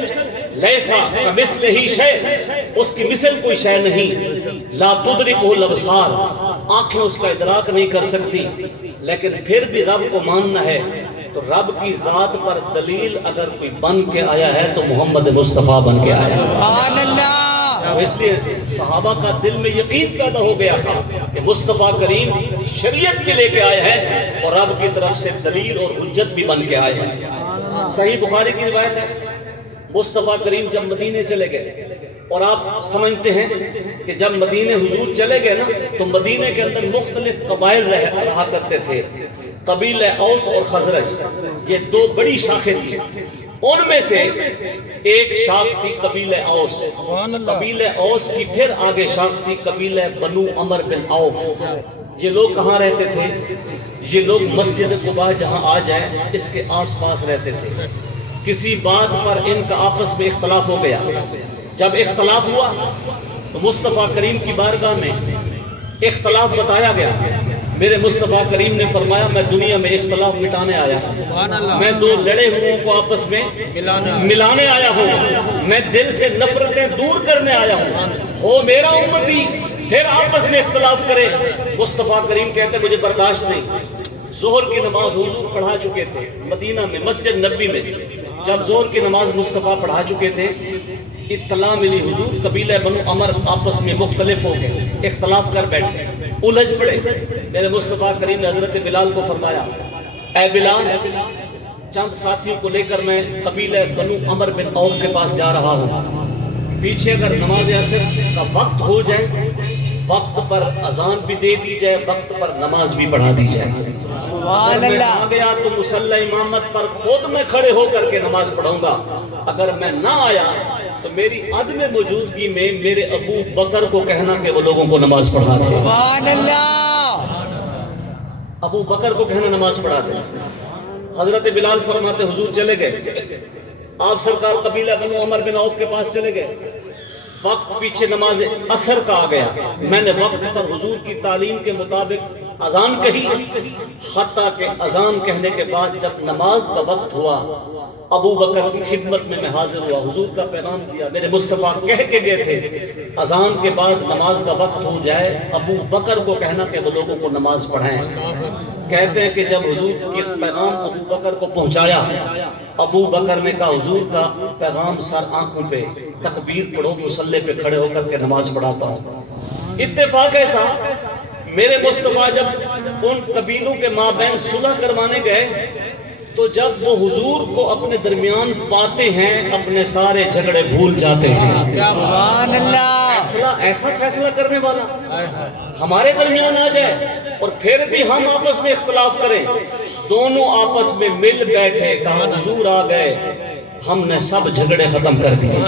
لیسا کمثلہ شیء، اس کی مثل کوئی شے نہیں، لا تدرکہ الابصار، آنکھیں اس کا ادراک نہیں کر سکتی، لیکن پھر بھی رب کو ماننا ہے تو رب کی ذات پر دلیل اگر کوئی بن کے آیا ہے تو محمد مصطفیٰ بن کے آیا ہے۔ سبحان اللہ، اس لیے صحابہ کا دل میں یقین پیدا ہو گیا تھا کہ مصطفیٰ کریم شریعت کے لے کے آئے ہیں اور رب کی طرف سے دلیل اور حجت بھی بن کے آئے ہیں۔ صحیح بخاری کی روایت ہے، مصطفیٰ کریم جب مدینے چلے گئے، اور آپ سمجھتے ہیں کہ جب مدینے حضور چلے گئے نا تو مدینے کے اندر مختلف قبائل رہا کرتے تھے، قبیلہ اوس اور خزرج، یہ دو بڑی شاخیں تھیں، ان میں سے ایک شاخ تھی قبیلہ اوس، قبیلہ اوس کی پھر آگے شاخ تھی قبیلہ بنو عمر بن عوف۔ یہ لوگ کہاں رہتے تھے؟ یہ لوگ مسجد قباء جہاں آج ہے اس کے آس پاس رہتے تھے۔ کسی بات پر ان کا آپس میں اختلاف ہو گیا، جب اختلاف ہوا تو مصطفیٰ کریم کی بارگاہ میں اختلاف بتایا گیا۔ میرے مصطفیٰ کریم نے فرمایا میں دنیا میں اختلاف مٹانے آیا ہوں، میں دو لڑے ہوئے کو آپس میں ملانے آیا ہوں، میں دل سے نفرتیں دور کرنے آیا ہوں، ہو میرا امتی پھر آپس میں اختلاف کرے۔ مصطفیٰ کریم کہتے مجھے برداشت نہیں۔ ظہر کی نماز حضور پڑھا چکے تھے مدینہ میں مسجد نبی میں، جب ظہر کی نماز مصطفیٰ پڑھا چکے تھے اطلاع ملی حضور قبیلہ بنو عمر آپس میں مختلف ہو گئے، اختلاف کر بیٹھے، الجھ پڑے۔ میرے مصطفیٰ کریم نے حضرت بلال کو فرمایا اے بلال، چند ساتھیوں کو لے کر میں قبیلہ بنو عمر بن عوف کے پاس جا رہا ہوں، پیچھے اگر نماز عصر کا وقت ہو جائے، وقت پر اذان بھی دے دی جائے، وقت پر نماز بھی پڑھا دی جائے، سبحان اللہ، آ گیا تو مصلی امامت پر خود میں کھڑے ہو کر کے نماز پڑھوں گا، اگر میں نہ آیا تو میری عدم موجودگی میں میرے ابو بکر کو کہنا کہ وہ لوگوں کو نماز پڑھا دے۔ سبحان اللہ، ابو بکر کو کہنا نماز پڑھا دے۔ حضرت بلال فرماتے حضور چلے گئے، آپ سرکار قبیلہ بنو عمر بن عوف کے پاس چلے گئے، وقت پیچھے نماز عصر کا آ گیا، میں نے وقت پر حضور کی تعلیم کے مطابق اذان کہی، حتیٰ کہ اذان کہنے کے بعد جب نماز کا وقت ہوا ابو بکر کی خدمت میں حاضر ہوا، حضور کا پیغام دیا۔ میرے مصطفیٰ کہہ کے گئے تھے اذان کے بعد نماز کا وقت ہو جائے ابو بکر کو کہنا کہ وہ لوگوں کو نماز پڑھائیں۔ کہتے ہیں کہ جب حضور کی پیغام ابو بکر کو پہنچایا، ابو بکر نے کہا حضور کا پیغام سر آنکھوں پہ، تکبیر پڑھو، مصلی پہ کھڑے ہو کر کے نماز پڑھاتا ہوں۔ اتفاق ایسا میرے مصطفیٰ جب ان قبیلوں کے مابین صلح کروانے گئے تو جب وہ حضور کو اپنے درمیان پاتے ہیں اپنے سارے جھگڑے بھول جاتے ہیں۔ سبحان اللہ، ایسا فیصلہ کرنے والا ہمارے درمیان آ جائے اور پھر بھی ہم آپس میں اختلاف کریں، دونوں آپس میں مل بیٹھے، کہا حضور آ گئے، ہم نے سب جھگڑے ختم کر دیے۔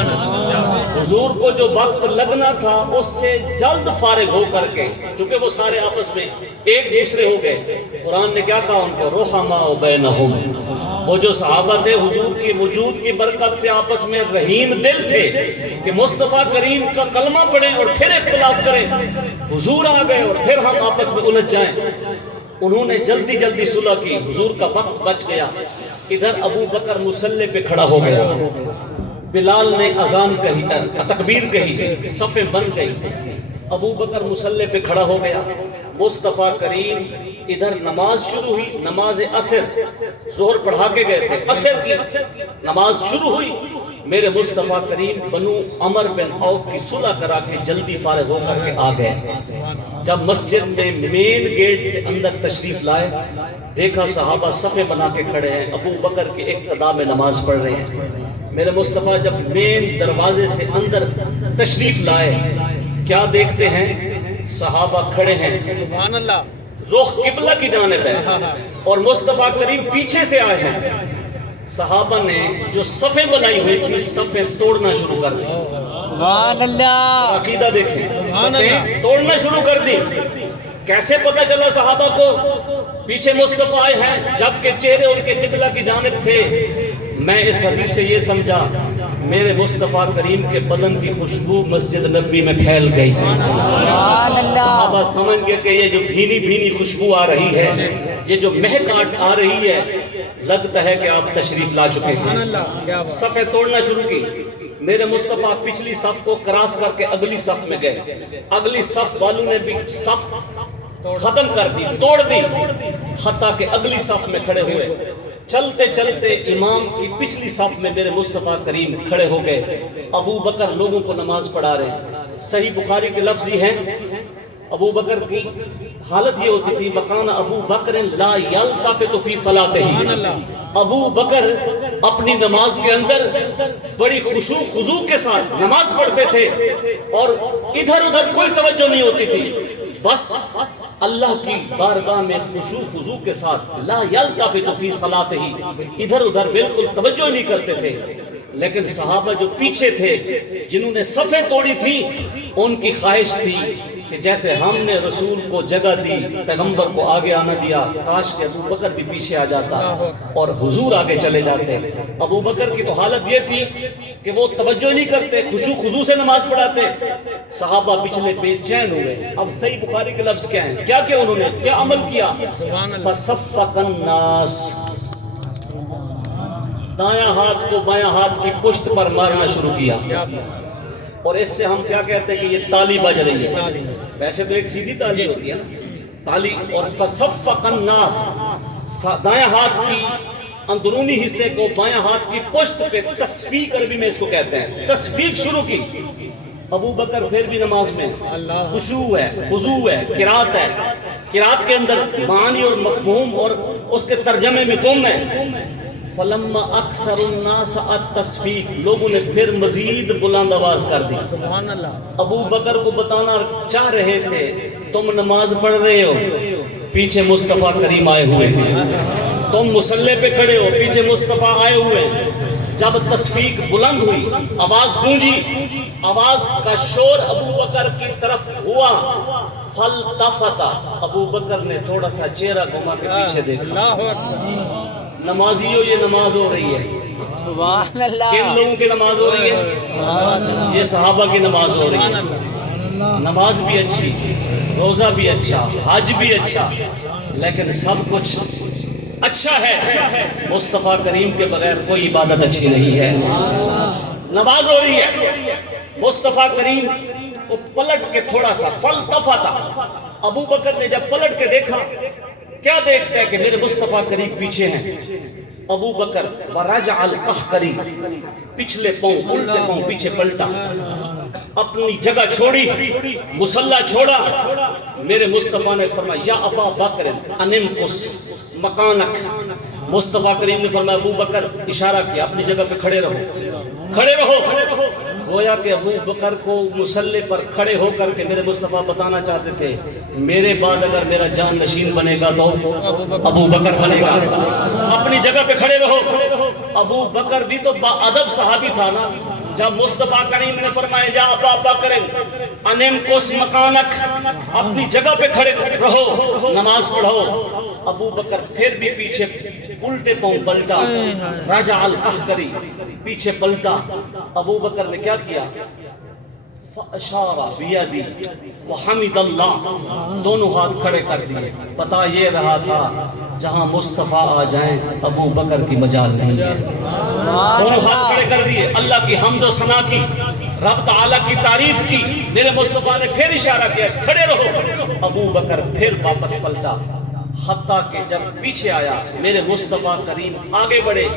حضور کو جو وقت لگنا تھا اس سے جلد فارغ ہو کر کے، چونکہ وہ سارے آپس میں ایک دوسرے ہو گئے، قرآن نے کیا کہا ان کو رحماء بینہم، وہ جو صحابہ تھے حضور کی وجود کی برکت سے آپس میں رحیم دل تھے کہ مصطفیٰ کریم کا کلمہ پڑھیں اور پھر اختلاف کریں، حضور آ گئے اور پھر ہم آپس میں الجھ جائیں۔ انہوں نے جلدی جلدی صلح کی، حضور کا وقت بچ گیا۔ ادھر ابو بکر مصلی پہ کھڑا ہو گیا، بلال نے اذان کہی، تکبیر کہی، صفیں بن گئی، ابو بکر مصلی پہ کھڑا ہو گیا۔ مصطفیٰ کریم ادھر نماز شروع ہوئی، نماز عصر، ظہر پڑھا کے گئے تھے، عصر کی نماز شروع ہوئی، میرے مصطفیٰ کریم بنو عمر بن عوف کی صلح کرا کے جلدی فارغ ہو کر کے آ گئے۔ جب مسجد میں مین گیٹ سے اندر تشریف لائے، دیکھا صحابہ صفیں بنا کے کھڑے ہیں، ابو بکر کے اقتداء میں نماز پڑھ رہے ہیں۔ میرے مصطفیٰ جب مین دروازے سے اندر تشریف لائے، کیا دیکھتے ہیں؟ صحابہ کھڑے ہیں، سبحان اللہ، رخ قبلہ کی جانب ہے اور مصطفیٰ کریم پیچھے سے آئے ہیں، صحابہ نے جو صفیں بنائی ہوئی تھی صفیں توڑنا شروع کر دی. سبحان اللہ. عقیدہ دیکھیں، صفیں توڑنا شروع کر دی. کیسے پتہ چلا صحابہ کو پیچھے مصطفیٰ آئے ہیں جبکہ چہرے ان کے قبلہ کی جانب تھے؟ میں اس حدیث سے یہ سمجھا میرے مصطفیٰ کریم کے بدن کی خوشبو مسجد نبوی میں پھیل گئی. سبحان اللہ. صحابہ سمجھ گئے کہ یہ جو بھینی بھینی خوشبو آ رہی ہے، یہ جو مہک آ رہی ہے، لگتا ہے کہ آپ تشریف لا چکے ہیں. صفیں توڑنا شروع کی. میرے مصطفیٰ پچھلی صف کو کراس کر کے اگلی صف میں گئے. اگلی صف والوں نے بھی صف ختم کر دی، توڑ دی، حتیٰ کہ اگلی صف میں کھڑے ہوئے. چلتے چلتے امام کی پچھلی صف میں میرے مصطفیٰ کریم کھڑے ہو گئے. ابو بکر لوگوں کو نماز پڑھا رہے ہیں. صحیح بخاری کے لفظ ہی ہیں، ابو بکر کی حالت یہ ہوتی تھی وَقَانَ ابو بکر لا یلتفت فی صلاتہ. ابو بکر اپنی نماز کے اندر بڑی خشوع خضوع کے ساتھ نماز پڑھتے تھے اور ادھر ادھر کوئی توجہ نہیں ہوتی تھی، بس اللہ کی بارگاہ میں خشوع خضوع کے ساتھ لا یلتفت فی صلاتہ، ادھر ادھر بالکل توجہ نہیں کرتے تھے. لیکن صحابہ جو پیچھے تھے جنہوں نے صفیں توڑی تھی، ان کی خواہش تھی کہ جیسے ہم نے رسول کو جگہ دی، پیغمبر کو آگے آنا دیا، کاش کہ ابو بکر بھی پیچھے آ جاتا اور حضور آگے چلے جاتے. ابو بکر کی تو حالت یہ تھی کہ وہ توجہ نہیں کرتے، خشوع خضوع سے نماز پڑھاتے. صحابہ پچھلے بے چین ہوئے. اب صحیح بخاری کے لفظ کیا ہیں، کیا کیا انہوں نے، کیا عمل کیا؟ فَصَفَّقَ النَّاسِ، دایاں ہاتھ کو بایاں ہاتھ کی پشت پر مارنا شروع کیا. اور اس سے ہم کیا کہتے ہیں کہ یہ تالی بج رہی ہے. ویسے تو ایک سیدھی تالی ہوتی ہے نا، تالی. اور فَصَفَّقَ النَّاسِ، دایاں ہاتھ کی اندرونی حصے کو بایاں ہاتھ کی پشت پہ تصفیق، عربی میں اس کو کہتے ہیں، تصفیق شروع کی. ابو بکر پھر بھی نماز میں خشوع ہے، خضوع ہے، قرات ہے. قرات کے اندر معنی اور مفہوم اور اس کے ترجمے میں گم ہے. فلما اکثر الناس التصفیق، لوگوں نے پھر مزید بلند آواز کر دی. ابو بکر کو بتانا چاہ رہے تھے تم نماز پڑھ رہے ہو، پیچھے مصطفیٰ کریم آئے ہوئے ہیں. تم مصلی پہ کھڑے ہو، پیچھے مصطفیٰ آئے ہوئے ہیں. جب تصفیق بلند ہوئی، آواز گونجی، آواز کا شور ابو بکر کی طرف ہوا. فالتفت، ابو بکر نے تھوڑا سا چہرہ گھما کے پیچھے دیکھا. نمازیوں یہ نماز ہو رہی ہے. سبحان اللہ. کن لوگوں کی نماز ہو رہی ہے؟ یہ صحابہ کی نماز ہو رہی ہے. نماز بھی اچھی، روزہ بھی اچھا، حج بھی اچھا، لیکن سب کچھ اچھا ہے، مصطفیٰ کریم کے بغیر کوئی عبادت اچھی نہیں ہے. نماز ہو رہی ہے، مصطفیٰ کریم کو پلٹ کے تھوڑا سا فالتفت. ابو بکر نے جب پلٹ کے دیکھا، کیا دیکھتا ہے کہ میرے مصطفیٰ کریم پیچھے ہیں. ابو بکر ورجع القہقری، پچھلے پاؤں الٹے پاؤں پیچھے پلٹا، اپنی جگہ چھوڑی، مصلی چھوڑا. میرے مصطفیٰ نے فرمایا یا ابا بکر انمکس مکانک. مصطفیٰ کریم نے فرمایا ابو بکر، اشارہ کیا اپنی جگہ پہ کھڑے رہو، کھڑے رہو. گویا کہ ابو بکر کو مصلی پر کھڑے ہو کر کے میرے مصطفیٰ بتانا چاہتے تھے میرے بعد اگر میرا جان نشین بنے گا تو ابو بکر بنے گا. اپنی جگہ پہ کھڑے رہو. ابو بکر بھی تو باادب صحابی تھا نا. جب مصطفیٰ کریم نے فرمایا یا ابا بکر انمکس مکانک، اپنی جگہ پہ کھڑے رہو، نماز پڑھو. ابو بکر پھر بھی پیچھے الٹے پاؤں پلٹا، رجع القہقری، پیچھے پلٹا. ابو بکر نے کیا کیا؟ فاشار بیدی وحمد اللہ، دونوں ہاتھ کھڑے کر دیے. پتا یہ رہا تھا جہاں مصطفیٰ آ جائیں ابو بکر کی مجال نہیں ہے. دونوں ہاتھ کھڑے کر دیے، اللہ کی حمد و ثنا کی، رب تعالیٰ کی تعریف کی. میرے مصطفیٰ نے پھر اشارہ کیا کھڑے رہو. ابو بکر پھر واپس پلٹا، حتیٰ کہ جب پیچھے آیا میرے مصطفیٰ کریم آگے بڑھے،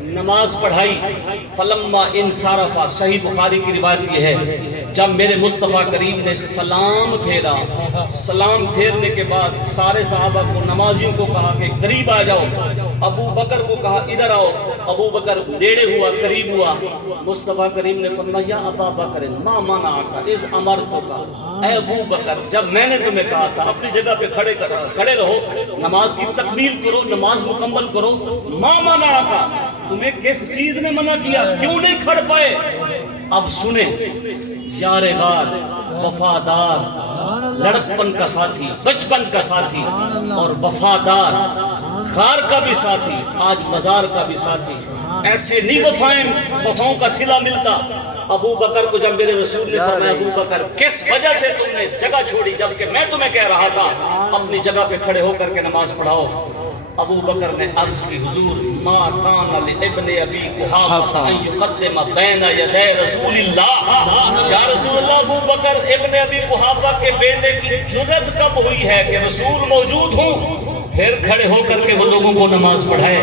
نماز پڑھائی. فلما انصرف، صحیح بخاری کی روایت یہ ہے جب میرے مصطفیٰ کریم نے سلام پھیرا، سلام پھیرنے کے بعد سارے صحابہ کو، نمازیوں کو کہا کہ قریب آ جاؤ، ابو بکر کو کہا ادھر آؤ، ابو بکر نیڑے ہوا، قریب ہوا۔ مصطفیٰ کریم نے فرمایا یا ابا بکر ما منعک اذ امرتک، اے ابو بکر جب میں نے تمہیں کہا تھا اپنی جگہ پہ کھڑے رہو، نماز کی تکمیل کرو، نماز مکمل کرو، ما منعک، تمہیں کس چیز نے منع کیا، کیوں نہیں کھڑ پائے؟ اب سنیں، یار غار، وفادار، لڑکپن کا ساتھی، بچپن کا ساتھی اور وفادار، غار کا بھی ساتھی، آج مزار کا بھی ساتھی، ایسے نہیں وفاؤں کا صلہ ملتا۔ ابو بکر کو جب میرے رسول نے فرمایا ابو بکر کس وجہ سے تم نے جگہ چھوڑی جبکہ میں تمہیں کہہ رہا تھا اپنی جگہ پہ کھڑے ہو کر کے نماز پڑھاؤ؟ ابو بکر نے عرض کی حضور ما کان لابن ابی قحافہ ان یقدم بین یدی رسول اللہ، یا رسول اللہ ابو بکر ابن ابی قحافہ کے بیٹے کی جرأت کب ہوئی ہے کہ رسول موجود ہوں پھر کھڑے ہو کر کے وہ لوگوں کو نماز پڑھائے؟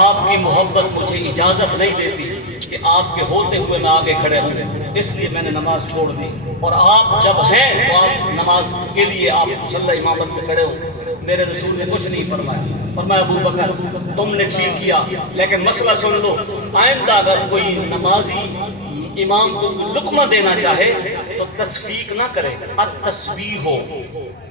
آپ کی محبت مجھے اجازت نہیں دیتی کہ آپ کے ہوتے ہوئے میں آگے کھڑے ہوں، اس لیے میں نے نماز چھوڑ دی، اور آپ جب ہیں تو آپ نماز کے لیے آپ مصلی امامت میں کھڑے ہوں۔ میرے رسول نے کچھ نہیں فرمایا، فرمایا ابو بکر تم نے ٹھیک کیا، لیکن مسئلہ سن لو، آئندہ اگر کوئی نمازی امام کو لقمہ دینا چاہے تو تصفیق نہ کرے، التسبیح ہو،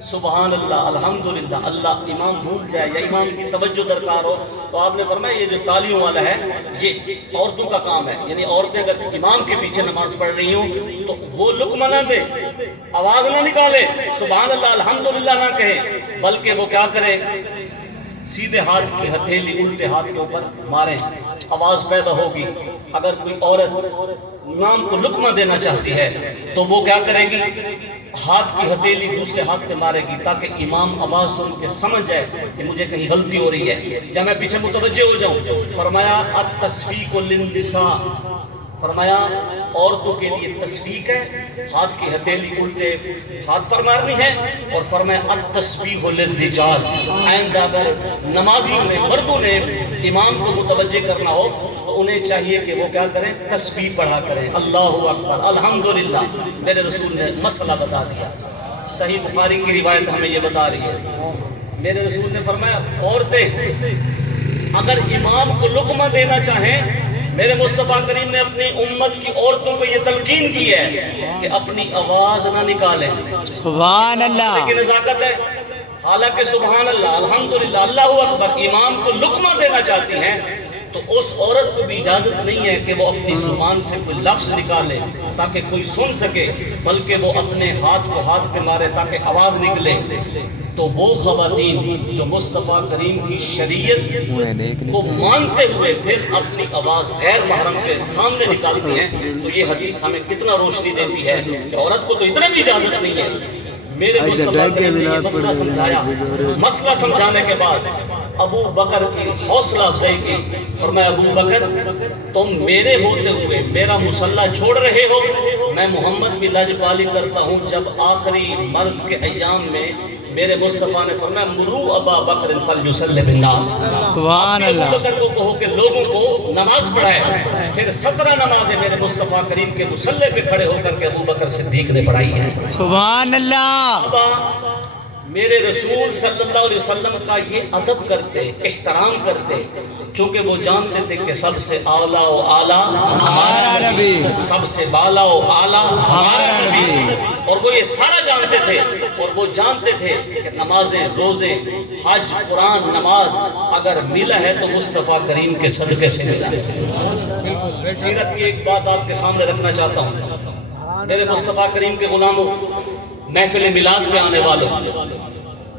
سبحان اللہ، الحمدللہ، اللہ امام بھول جائے یا امام کی توجہ درکار ہو تو آپ نے فرمایا یہ جو تالیوں والا ہے یہ عورتوں کا کام ہے، یعنی عورتیں اگر امام کے پیچھے نماز پڑھ رہی ہوں تو وہ لقمہ نہ دے، آواز نہ نکالے، سبحان اللہ الحمدللہ نہ کہے، بلکہ وہ کیا کرے، سیدھے ہاتھ کی ہتھیلی الٹے ہاتھ کے اوپر ماریں، آواز پیدا ہوگی۔ اگر کوئی عورت امام کو لقمہ دینا چاہتی ہے تو وہ کیا کرے گی، ہاتھ کی ہتھیلی دوسرے ہاتھ پہ مارے گی تاکہ امام آواز سن کے سمجھ جائے کہ مجھے کہیں غلطی ہو رہی ہے یا میں پیچھے متوجہ ہو جاؤں۔ فرمایا التصفیق للنساء، فرمایا عورتوں کے لیے تصفیق ہے، ہاتھ کی ہتھیلی الٹے ہاتھ پر مارنی ہے، اور فرمایا التسبیح للرجال، آئندہ اگر نمازیوں نے، مردوں نے امام کو متوجہ کرنا ہو تو انہیں چاہیے کہ وہ کیا کریں، تسبیح پڑھا کریں، اللہ اکبر الحمدللہ۔ میرے رسول نے مسئلہ بتا دیا، صحیح بخاری کی روایت ہمیں یہ بتا رہی ہے، میرے رسول نے فرمایا عورتیں اگر امام کو لقمہ دینا چاہیں، میرے مصطفیٰ کریم نے اپنی امت کی عورتوں کو یہ تلقین کی ہے کہ اپنی آواز نہ نکالیں، سبحان اللہ، کی نزاکت ہے، حالانکہ سبحان اللہ الحمدللہ اللہ اکبر امام کو لقمہ دینا چاہتی ہیں تو اس عورت کو بھی اجازت نہیں ہے کہ وہ اپنی زبان سے کوئی لفظ نکالے تاکہ کوئی سن سکے، بلکہ وہ اپنے ہاتھ کو ہاتھ پہ مارے تاکہ آواز نکلے۔ تو وہ خواتین جو مصطفیٰ کریم کی شریعت کو مانتے ہوئے پھر اپنی آواز غیر محرم کے سامنے نکالتی ہیں تو یہ حدیث ہمیں کتنا روشنی دیتی ہے کہ عورت کو تو اتنا بھی اجازت نہیں ہے۔ میرے مصطفیٰ کریم نے یہ مسئلہ سمجھایا، مسئلہ سمجھانے کے بعد ابو بکر کی حوصلہ افزائی کی، فرمایا ابو بکر تم میرے ہوتے ہوئے میرا مصلی چھوڑ رہے ہو، میں محمد کی لاجپالی کرتا ہوں۔ جب آخری مرض کے ایام میں میرے مصطفیٰ نے فرمایا مرو ابا بکر فلیصلی بالناس، سبحان اللہ، ابو بکر کو کہو کہ لوگوں کو نماز پڑھائے۔ پھر 17 نمازیں میرے مصطفیٰ کریم کے مصلی پہ کھڑے ہو کر کے ابو بکر صدیق نے پڑھائی ہیں۔ سبحان اللہ، میرے رسول صلی اللہ علیہ وسلم کا یہ ادب کرتے، احترام کرتے، چونکہ وہ جانتے تھے کہ سب سے اعلیٰ و اعلیٰ ہمارا نبی، سب سے بالا و اعلیٰ ہمارا نبی، اور وہ یہ سارا جانتے تھے، اور وہ جانتے تھے کہ نمازیں، روزے، حج، قرآن، نماز اگر ملا ہے تو مصطفیٰ کریم کے صدقے سے ملا ہے۔ سیرت کی ایک بات آپ کے سامنے رکھنا چاہتا ہوں، میرے مصطفیٰ کریم کے غلاموں، محفل میلاد پہ آنے والوں،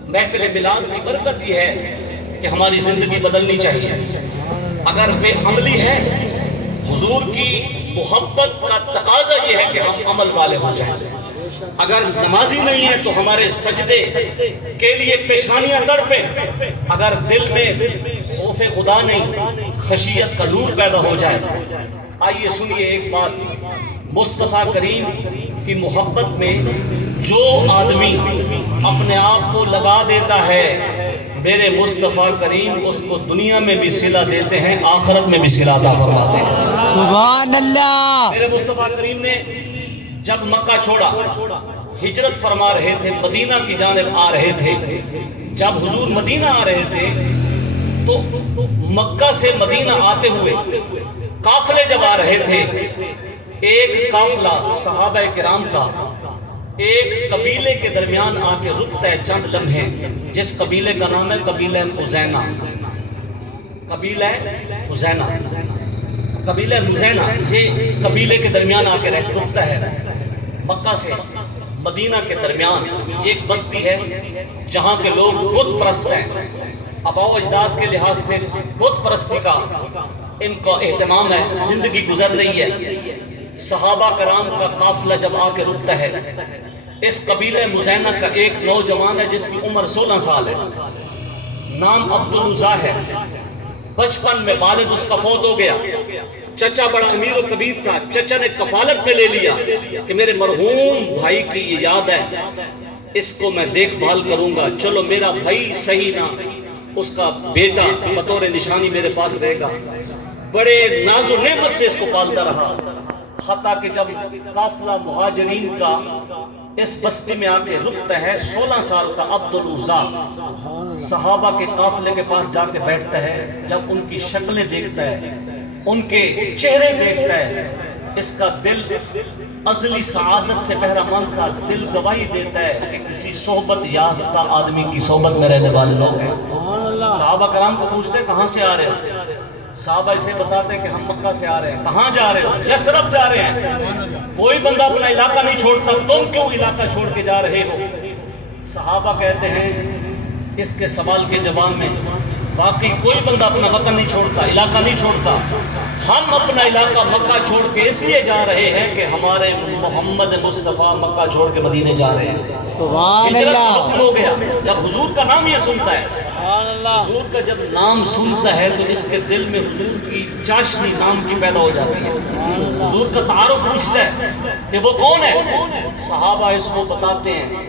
محفل میلاد کی برکت یہ ہے کہ ہماری زندگی بدلنی چاہیے۔ اگر بے عملی ہے، حضور کی محبت کا تقاضا یہ ہے کہ ہم عمل والے ہو جائیں۔ اگر نمازی نہیں ہے تو ہمارے سجدے کے لیے پیشانیاں تڑپیں، اگر دل میں خوف خدا نہیں، خشیت کا نور پیدا ہو جائے۔ آئیے سنیے ایک بات، مصطفیٰ کریم کی محبت میں جو آدمی اپنے آپ کو لگا دیتا ہے، میرے مصطفیٰ کریم اس کو دنیا میں بھی صلہ دیتے ہیں، آخرت میں بھی صلہ عطا فرماتے ہیں۔ سبحان اللہ، میرے مصطفیٰ کریم نے جب مکہ چھوڑا ہجرت فرما رہے تھے، مدینہ کی جانب آ رہے تھے. جب حضور مدینہ آ رہے تھے تو مکہ سے مدینہ آتے ہوئے قافلے جب آ رہے تھے، ایک قافلہ صحابہ کرام کا ایک قبیلے کے درمیان آ کے رکتا ہے چند لمحے، جس قبیلے کا نام ہے قبیلہ خزینہ. قبیلہ خزینہ، قبیلہ مزینہ، یہ قبیلے کے درمیان آ کے رکتا ہے. مکہ سے مدینہ کے درمیان یہ ایک بستی ہے جہاں کے لوگ بت پرست ہیں. آباء و اجداد کے لحاظ سے بت پرستی کا ان کا اہتمام ہے، زندگی گزر رہی ہے. صحابہ کرام کا قافلہ جب آ کے رکتا ہے، اس قبیلہ مزینہ کا ایک نوجوان ہے جس کی عمر 16 سال ہے، نام عبدالعزا ہے. بچپن میں والد اس کا فوت ہو گیا. چچا بڑا امیر و کبیر تھا، چچا نے کفالت میں لے لیا کہ میرے مرحوم بھائی کی یہ یاد ہے، اس کو میں دیکھ بھال کروں گا، چلو میرا بھائی صحیح نہ اس کا بیٹا بطور نشانی میرے پاس رہے گا. بڑے ناز و نعمت سے اس کو پالتا رہا، حتیٰ کہ جب قافلہ مہاجرین کا اس بستی میں آ کے رکتا ہے، 16 سال کا عبدالعزا صحابہ کے قافلے کے پاس جا کے بیٹھتا ہے. جب ان کی شکلیں دیکھتا ہے، ان کے چہرے دیکھتا ہے، اس کا دل ازلی سعادت سے بہرہ مند تھا. دل گواہی دیتا ہے کہ کسی صحبت یافتہ آدمی کی صحبت میں رہنے والے لوگ ہیں. صحابہ کرام کو پوچھتے ہیں کہاں سے آ رہے ہیں؟ صحابہ اسے بتاتے ہیں کہ ہم مکہ سے آ رہے ہیں. کہاں جا رہے ہیں؟ یثرب جا رہے ہیں. کوئی بندہ اپنا علاقہ نہیں چھوڑتا، تم کیوں علاقہ چھوڑ کے جا رہے ہو؟ صحابہ کہتے ہیں اس کے سوال کے جواب میں، واقعی کوئی بندہ اپنا وطن نہیں چھوڑتا، علاقہ نہیں چھوڑتا. ہم اپنا علاقہ مکہ چھوڑ کے اس لیے جا رہے ہیں کہ ہمارے محمد مصطفیٰ مکہ چھوڑ کے مدینے جا رہے ہیں. سبحان ہجرت اللہ. ختم ہو گیا. جب حضور کا نام یہ سنتا ہے، حضور کا جب نام سنتا ہے تو اس کے دل میں حضور کی چاشنی نام کی پیدا ہو جاتی ہے. حضور کا تعارف پوچھتا ہے کہ وہ کون ہے. صحابہ اس کو بتاتے ہیں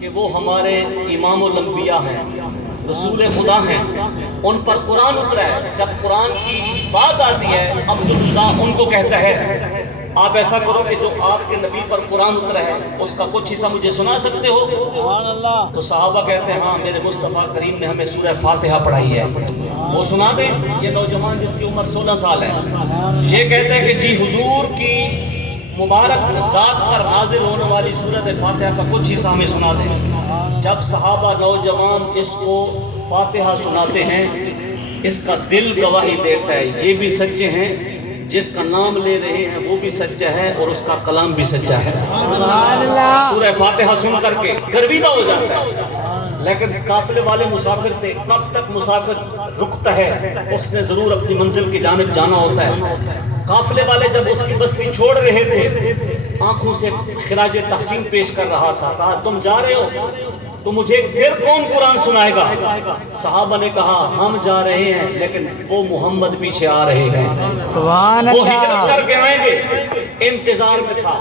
کہ وہ ہمارے امام الانبیاء ہیں، رسول خدا ہیں، ان پر قرآن اترا ہے. جب قرآن کی بات آتی ہے، عبدالعزا ان کو کہتا ہے آپ ایسا کرو کہ جو آپ کے نبی پر قرآن اترا ہے اس کا کچھ حصہ مجھے سنا سکتے ہو؟ تو صحابہ کہتے ہیں ہاں، میرے مصطفیٰ کریم نے ہمیں سورہ فاتحہ پڑھائی ہے، وہ سنا دیں. یہ نوجوان جس کی عمر 16 سال ہے یہ کہتے ہیں کہ جی حضور کی مبارک ذات پر نازل ہونے والی سورۃ فاتحہ کا کچھ حصہ ہمیں سنا دیں. جب صحابہ نوجوان اس کو فاتحہ سناتے ہیں، اس کا دل گواہی دیتا ہے یہ بھی سچے ہیں، جس کا نام لے رہے ہیں وہ بھی سچا ہے اور اس کا کلام بھی سچا ہے. سورہ فاتحہ سن کر کے گرویدہ ہو جاتا ہے. لیکن قافلے والے مسافر تھے، کب تک مسافر رکتا ہے؟ اس نے ضرور اپنی منزل کی جانب جانا ہوتا ہے. قافلے والے جب اس کی بستی چھوڑ رہے تھے، آنکھوں سے خراج تحسین پیش کر رہا تھا. کہا تم جا رہے ہو تو مجھے پھر کون قرآن سنائے گا؟ صحابہ نے کہا ہم جا رہے ہیں لیکن وہ محمد پیچھے آ رہے ہیں. سبحان وہ ہجرت اللہ. کر کے آئیں گے. انتظار میں تھا،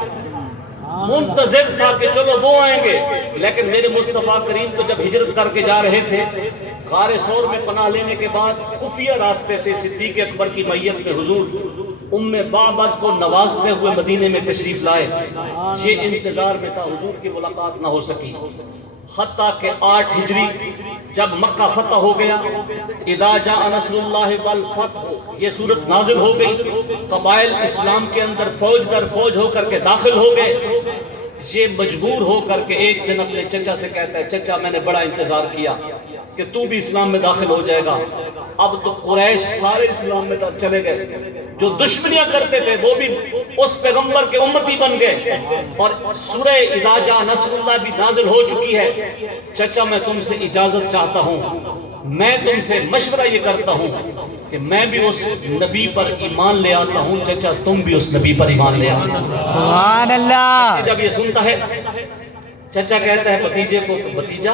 منتظر تھا کہ چلو وہ آئیں گے. لیکن میرے مصطفیٰ کریم کو جب ہجرت کر کے جا رہے تھے، غار ثور میں پناہ لینے کے بعد خفیہ راستے سے صدیق اکبر کی میت میں حضور ام بعبد کو نوازتے ہوئے مدینے میں تشریف لائے. یہ انتظار میں تھا، حضور کی ملاقات نہ ہو سکی. حتیٰ کہ 8 ہجری جب مکہ فتح ہو گیا، اذا جاء نصر اللہ والفتح، یہ سورت نازل ہو گئی. قبائل اسلام کے اندر فوج در فوج ہو کر کے داخل ہو گئے. یہ مجبور ہو کر کے ایک دن اپنے چچا سے کہتا ہے چچا میں نے بڑا انتظار کیا کہ تو بھی اسلام میں داخل ہو جائے گا. اب تو قریش سارے اسلام میں چلے گئے، جو دشمنیاں کرتے تھے وہ بھی اس پیغمبر کے امتی بن گئے. اور سورہ اذا جاء نصر اللہ بھی نازل ہو چکی ہے. چچا میں تم سے اجازت چاہتا ہوں، میں تم سے مشورہ یہ کرتا ہوں کہ میں بھی اس نبی پر ایمان لے آتا ہوں، چچا تم بھی اس نبی پر ایمان لے آتا. سبحان اللہ. جب یہ سنتا ہے چچا کہتا ہے بھتیجے کو بھتیجا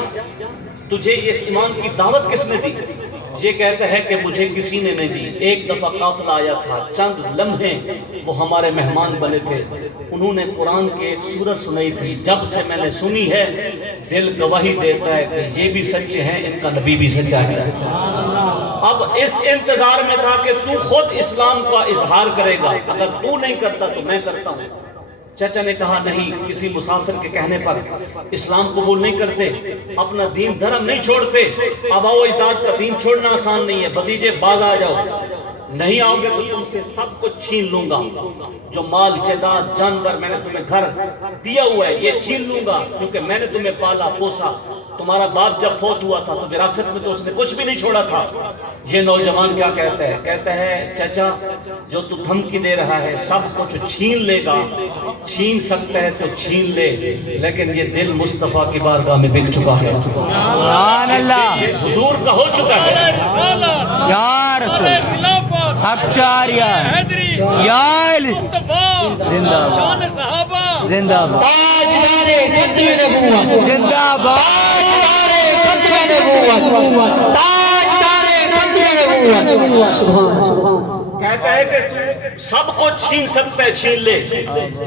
تجھے اس ایمان کی دعوت کس نے دی؟ یہ کہتا ہے کہ مجھے کسی نے نہیں دی. ایک دفعہ قافلہ آیا تھا، چند لمحے وہ ہمارے مہمان بنے تھے، انہوں نے قرآن کی ایک سورت سنائی تھی. جب سے میں نے سنی ہے دل گواہی دیتا ہے کہ یہ بھی سچے ہیں، ان کا نبی بھی سچا ہے. اب اس انتظار میں تھا کہ تو خود اسلام کا اظہار کرے گا، اگر تو نہیں کرتا تو میں کرتا ہوں. چچا نے کہا نہیں، کسی مسافر کے کہنے پر اسلام قبول نہیں کرتے، اپنا دین دھرم نہیں چھوڑتے، آبا و اجداد کا دین چھوڑنا آسان نہیں ہے، بھتیجے باز آ جاؤ، نہیں آؤ گے تو تم سے سب کچھ چھین لوں گا، جو مال جائیداد جانور میں نے تمہیں گھر دیا ہوا ہے یہ چھین لوں گا، کیونکہ میں نے تمہیں پالا پوسا، تمہارا باپ جب فوت ہوا تھا تو وراثت میں تو اس نے کچھ بھی نہیں چھوڑا تھا۔ یہ نوجوان کیا کہتا ہے؟ کہتا ہے چچا جو تو دھمکی دے رہا ہے سب کچھ چھین لے گا، چھین سکتا ہے تو چھین لے، لیکن یہ دل مصطفیٰ کی بارگاہ میں بک چکا ہے، سبحان اللہ، یہ حضور کا ہو چکا ہے۔ یا رسول حق چاریا، یا علی، زندہ باد، زندہ باد، تاجدار ختم نبوت، زندہ باد، تاجدار ختم نبوت، تاجدار ختم نبوت، سبحان کہتا ہے کہ تو سب کو چھین سکتا ہے، چھین لے،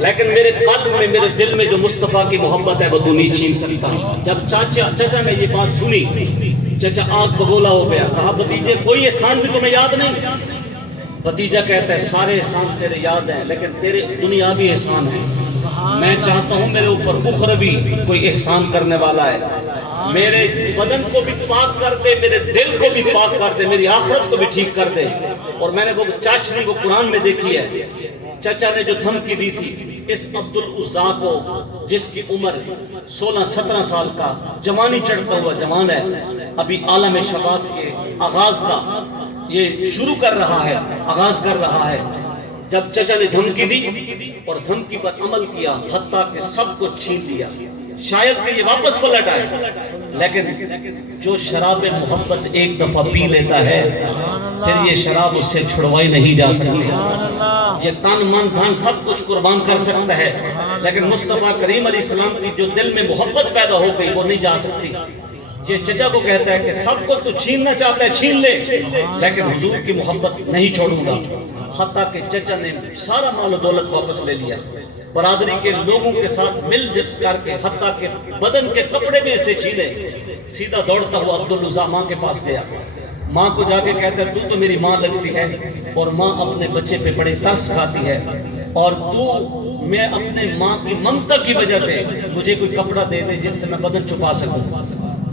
لیکن میرے قلب میں میرے دل میں جو مصطفیٰ کی محبت ہے وہ تو نہیں چھین سکتا۔ جب چچا نے یہ بات سنی، چچا آگ بگولا ہو گیا، کہا بھتیجے کوئی احسان بھی تمہیں یاد نہیں؟ بھتیجا کہتا ہے سارے احسان تیرے یاد ہیں، لیکن تیرے دنیاوی احسان ہیں، میں چاہتا ہوں میرے اوپر اخروی کوئی احسان کرنے والا ہے، میرے بدن کو بھی پاک کر دے، میرے دل کو بھی پاک کر دے، میری آخرت کو بھی ٹھیک کر دے۔ اور میں نے وہ چاشنی وہ قرآن میں دیکھی ہے، چچا نے جو دھمکی دی تھی اس عبدالعزیٰ کو، جس کی عمر 16-17 سال کا جوانی چڑھتا ہوا جوان ہے، ابھی عالم شباب کے آغاز کا یہ شروع کر رہا ہے، آغاز کر رہا ہے، جب چچا نے دھمکی دی اور دھمکی پر عمل کیا، حتیٰ کہ سب کو چھین دیا، شاید کہ یہ واپس پلٹ آئے، لیکن جو شراب محبت ایک دفعہ پی لیتا ہے پھر یہ شراب اس سے چھڑوائی نہیں جا سکتی، یہ تن من دھن سب کچھ قربان کر سکتا ہے، لیکن مصطفیٰ کریم علیہ السلام کی جو دل میں محبت پیدا ہو گئی وہ نہیں جا سکتی۔ یہ چچا کو کہتا ہے کہ سب کو تو چھیننا چاہتا ہے چھین لے، لیکن حضور کی محبت نہیں چھوڑوں گا، حتیٰ کہ چچا نے سارا مال و دولت واپس لے لیا، برادری کے لوگوں کے ساتھ مل جل کر کے، حتیٰ کہ بدن کے کپڑے بھی اسے چھینے، سیدھا دوڑتا ہوا عبدالعزیٰ ماں کے پاس گیا، ماں کو جا کے کہتا ہے تو میری ماں لگتی ہے، اور ماں اپنے بچے پہ بڑے ترس کھاتی ہے، اور میں اپنے ماں کی ممتا کی وجہ سے مجھے کوئی کپڑا دے دے جس سے میں بدن چھپا سکوں۔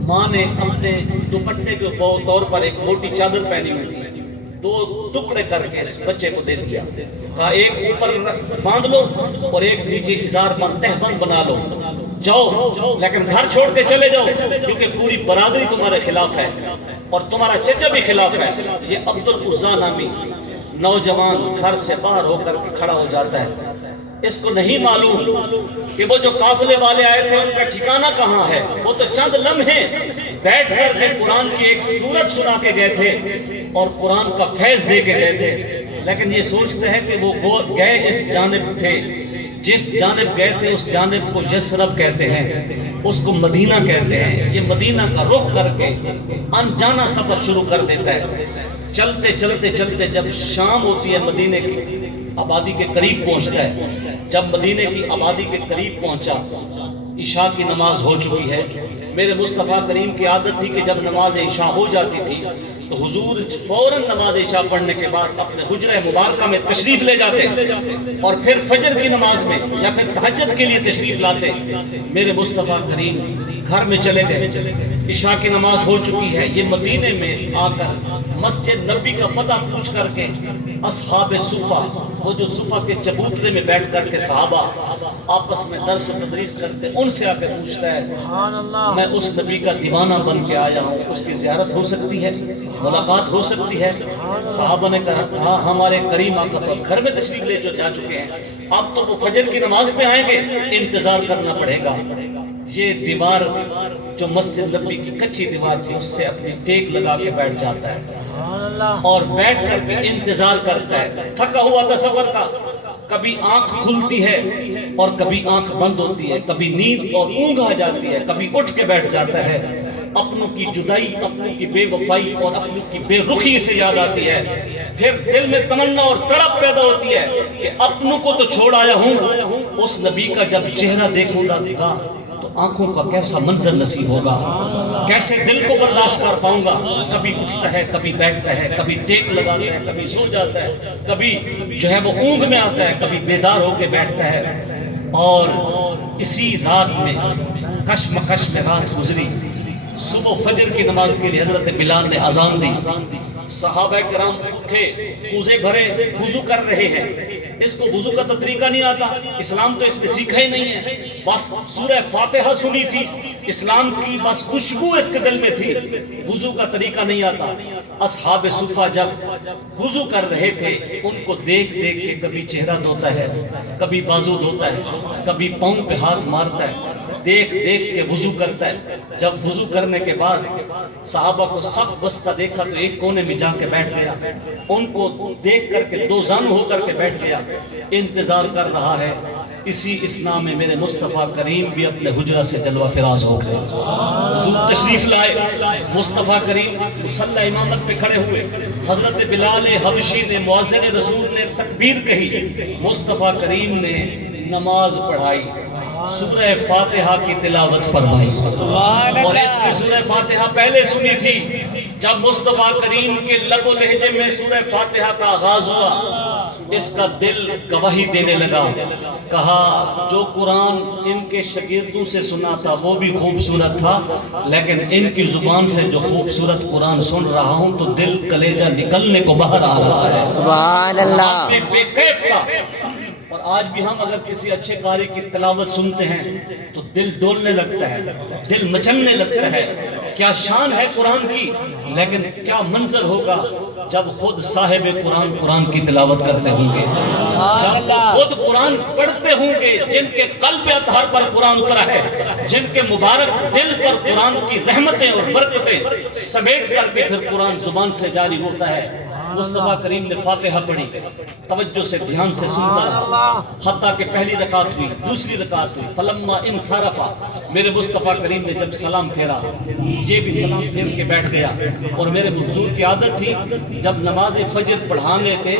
ماں نے اپنے دوپٹے کے طور پر ایک موٹی چادر پہنی ہوئی تھی، 2 ٹکڑے کر کے اس بچے کو دے دیا، کہا ایک اوپر باندھ لو اور ایک نیچے ازار پر تہبند بنا لو، جاؤ لیکن گھر چھوڑ کے چلے جاؤ، کیونکہ پوری برادری تمہارے خلاف ہے اور تمہارا چچا بھی خلاف ہے۔ یہ عبدالعزیٰ نامی نوجوان گھر سے باہر ہو کر کے کھڑا ہو جاتا ہے، اس کو نہیں معلوم کہ وہ جو قافلے والے آئے تھے ان کا ٹھکانہ کہاں ہے، وہ تو چند لمحے بیٹھ کر کے قرآن کی ایک سورت سنا کے گئے تھے اور قرآن کا فیض دے کے گئے تھے، لیکن یہ سوچتے ہیں کہ وہ گئے اس جانب تھے، جس جانب گئے تھے اس جانب کو یثرب کہتے ہیں، اس کو مدینہ کہتے ہیں۔ یہ مدینہ کا رخ کر کے انجانا سفر شروع کر دیتا ہے، چلتے چلتے چلتے جب شام ہوتی ہے مدینے کی آبادی کے قریب پہنچتا ہے، جب مدینے کی آبادی کے قریب پہنچا عشاء کی نماز ہو چکی ہے۔ میرے مصطفیٰ کریم کی عادت تھی کہ جب نماز عشاء ہو جاتی تھی تو حضور فوراً نماز عشاء پڑھنے کے بعد اپنے حجرہ مبارکہ میں تشریف لے جاتے اور پھر فجر کی نماز میں یا پھر تہجد کے لیے تشریف لاتے۔ میرے مصطفیٰ کریم گھر میں چلے گئے، عشاء کی نماز ہو چکی ہے، یہ مدینے میں آ کر مسجد نبی کا پتہ پوچھ کر کے اصحاب صفہ، وہ جو صفہ کے چبوترے میں بیٹھ کر کے صحابہ آپس میں درس و تدریس کرتے، ان سے آ کے پوچھتا ہے میں اس نبی کا دیوانہ بن کے آیا ہوں، اس کی زیارت ہو سکتی ہے، ملاقات ہو سکتی ہے؟ صحابہ نے کہا ہاں ہمارے کریم آقا تو گھر میں تشریف لے جا چکے ہیں، اب تو وہ فجر کی نماز پہ آئیں گے، انتظار کرنا پڑے گا۔ یہ دیوار جو مسجد نبی کی کچی دیوار تھی اس سے اپنی ٹیک لگا کے بیٹھ جاتا ہے اور بیٹھ کر کے انتظار کرتا ہے، تھکا ہوا تھا سفر کا، کبھی آنکھ کھلتی ہے اور کبھی آنکھ بند ہوتی ہے، کبھی نیند اور اونگ آ جاتی ہے، کبھی اٹھ کے بیٹھ جاتا ہے، اپنوں کی جدائی، اپنوں کی بے وفائی اور اپنوں کی بے رخی سے یاد آتی ہے، پھر دل میں تمنا اور تڑپ پیدا ہوتی ہے کہ اپنوں کو تو چھوڑ آیا ہوں، اس نبی کا جب چہرہ دیکھوں گا تو آنکھوں کا کیسا منظر نصیب ہوگا، کیسے دل کو برداشت کر پاؤں گا۔ کبھی اٹھتا ہے، کبھی بیٹھتا ہے، کبھی ٹیک لگاتا ہے، کبھی سو جاتا ہے، کبھی جو ہے وہ اونگ میں آتا ہے، کبھی بیدار ہو کے بیٹھتا ہے۔ اور اسی رات میں کشمکش میں رات گزری. صبح فجر کی نماز کے لیے حضرت بلال نے اذان دی. صحابہ کرام اٹھے، کوزے بھرے، وضو کر رہے ہیں. اس کو وضو کا تو طریقہ نہیں آتا، اسلام تو اس نے سیکھا ہی نہیں ہے. بس سورہ فاتحہ سنی تھی، اسلام کی بس خوشبو اس کے دل میں تھی، وضو کا طریقہ نہیں آتا. اصحاب صفہ جب وضو کر رہے تھے، ان کو دیکھ دیکھ کے کبھی چہرہ دھوتا ہے، کبھی بازو دھوتا ہے، کبھی پاؤں پہ ہاتھ مارتا ہے، دیکھ دیکھ کے وضو کرتا ہے. جب وضو کرنے کے بعد صحابہ کو صف بستہ دیکھا تو ایک کونے میں جا کے بیٹھ گیا. ان کو دیکھ کر کے دو زانو ہو کر کے بیٹھ گیا، انتظار کر رہا ہے. اسی اسلام میں میرے مصطفیٰ کریم بھی اپنے حجرہ سے جلوہ فراز ہو گئے. حضور تشریف لائے، مصطفیٰ کریم مصلی امامت پہ کھڑے ہوئے. حضرت بلال حبشی نے، مؤذن رسول نے تکبیر کہی، مصطفیٰ کریم نے نماز پڑھائی، سورہ فاتحہ کی تلاوت فرمائی. اور اس کی سورہ فاتحہ پہلے سنی تھی. جب مصطفیٰ کریم کے لب و لہجے میں سورہ فاتحہ کا آغاز ہوا، اس کا دل گواہی دینے لگا. کہا جو قرآن ان کے شاگردوں سے سنا تھا وہ بھی خوبصورت تھا، لیکن ان کی زبان سے جو خوبصورت قرآن سن رہا ہوں تو دل کلیجہ نکلنے کو باہر آ رہا ہے. سبحان اللہ. میں بے کیف تھا. اور آج بھی ہم اگر کسی اچھے قاری کی تلاوت سنتے ہیں تو دل ڈولنے لگتا ہے، دل مچلنے لگتا ہے. کیا شان ہے قرآن کی، لیکن کیا منظر ہوگا جب خود صاحب قرآن قرآن کی تلاوت کرتے ہوں گے، جب خود قرآن پڑھتے ہوں گے. جن کے قلب اطہر پر قرآن اترا ہے، جن کے مبارک دل پر قرآن کی رحمتیں اور برکتیں سمیٹ کر کے پھر قرآن زبان سے جاری ہوتا ہے. مصطفیٰ کریم نے فاتحہ پڑھی، توجہ سے دھیان سے سنتا رہا، حتیٰ کہ پہلی رکعت ہوئی، دوسری رکعت ہوئی. فلما انصرفا، میرے مصطفیٰ کریم نے جب سلام پھیرا، یہ بھی سلام پھیر کے بیٹھ گیا. اور میرے حضور کی عادت تھی جب نماز فجر پڑھانے تھے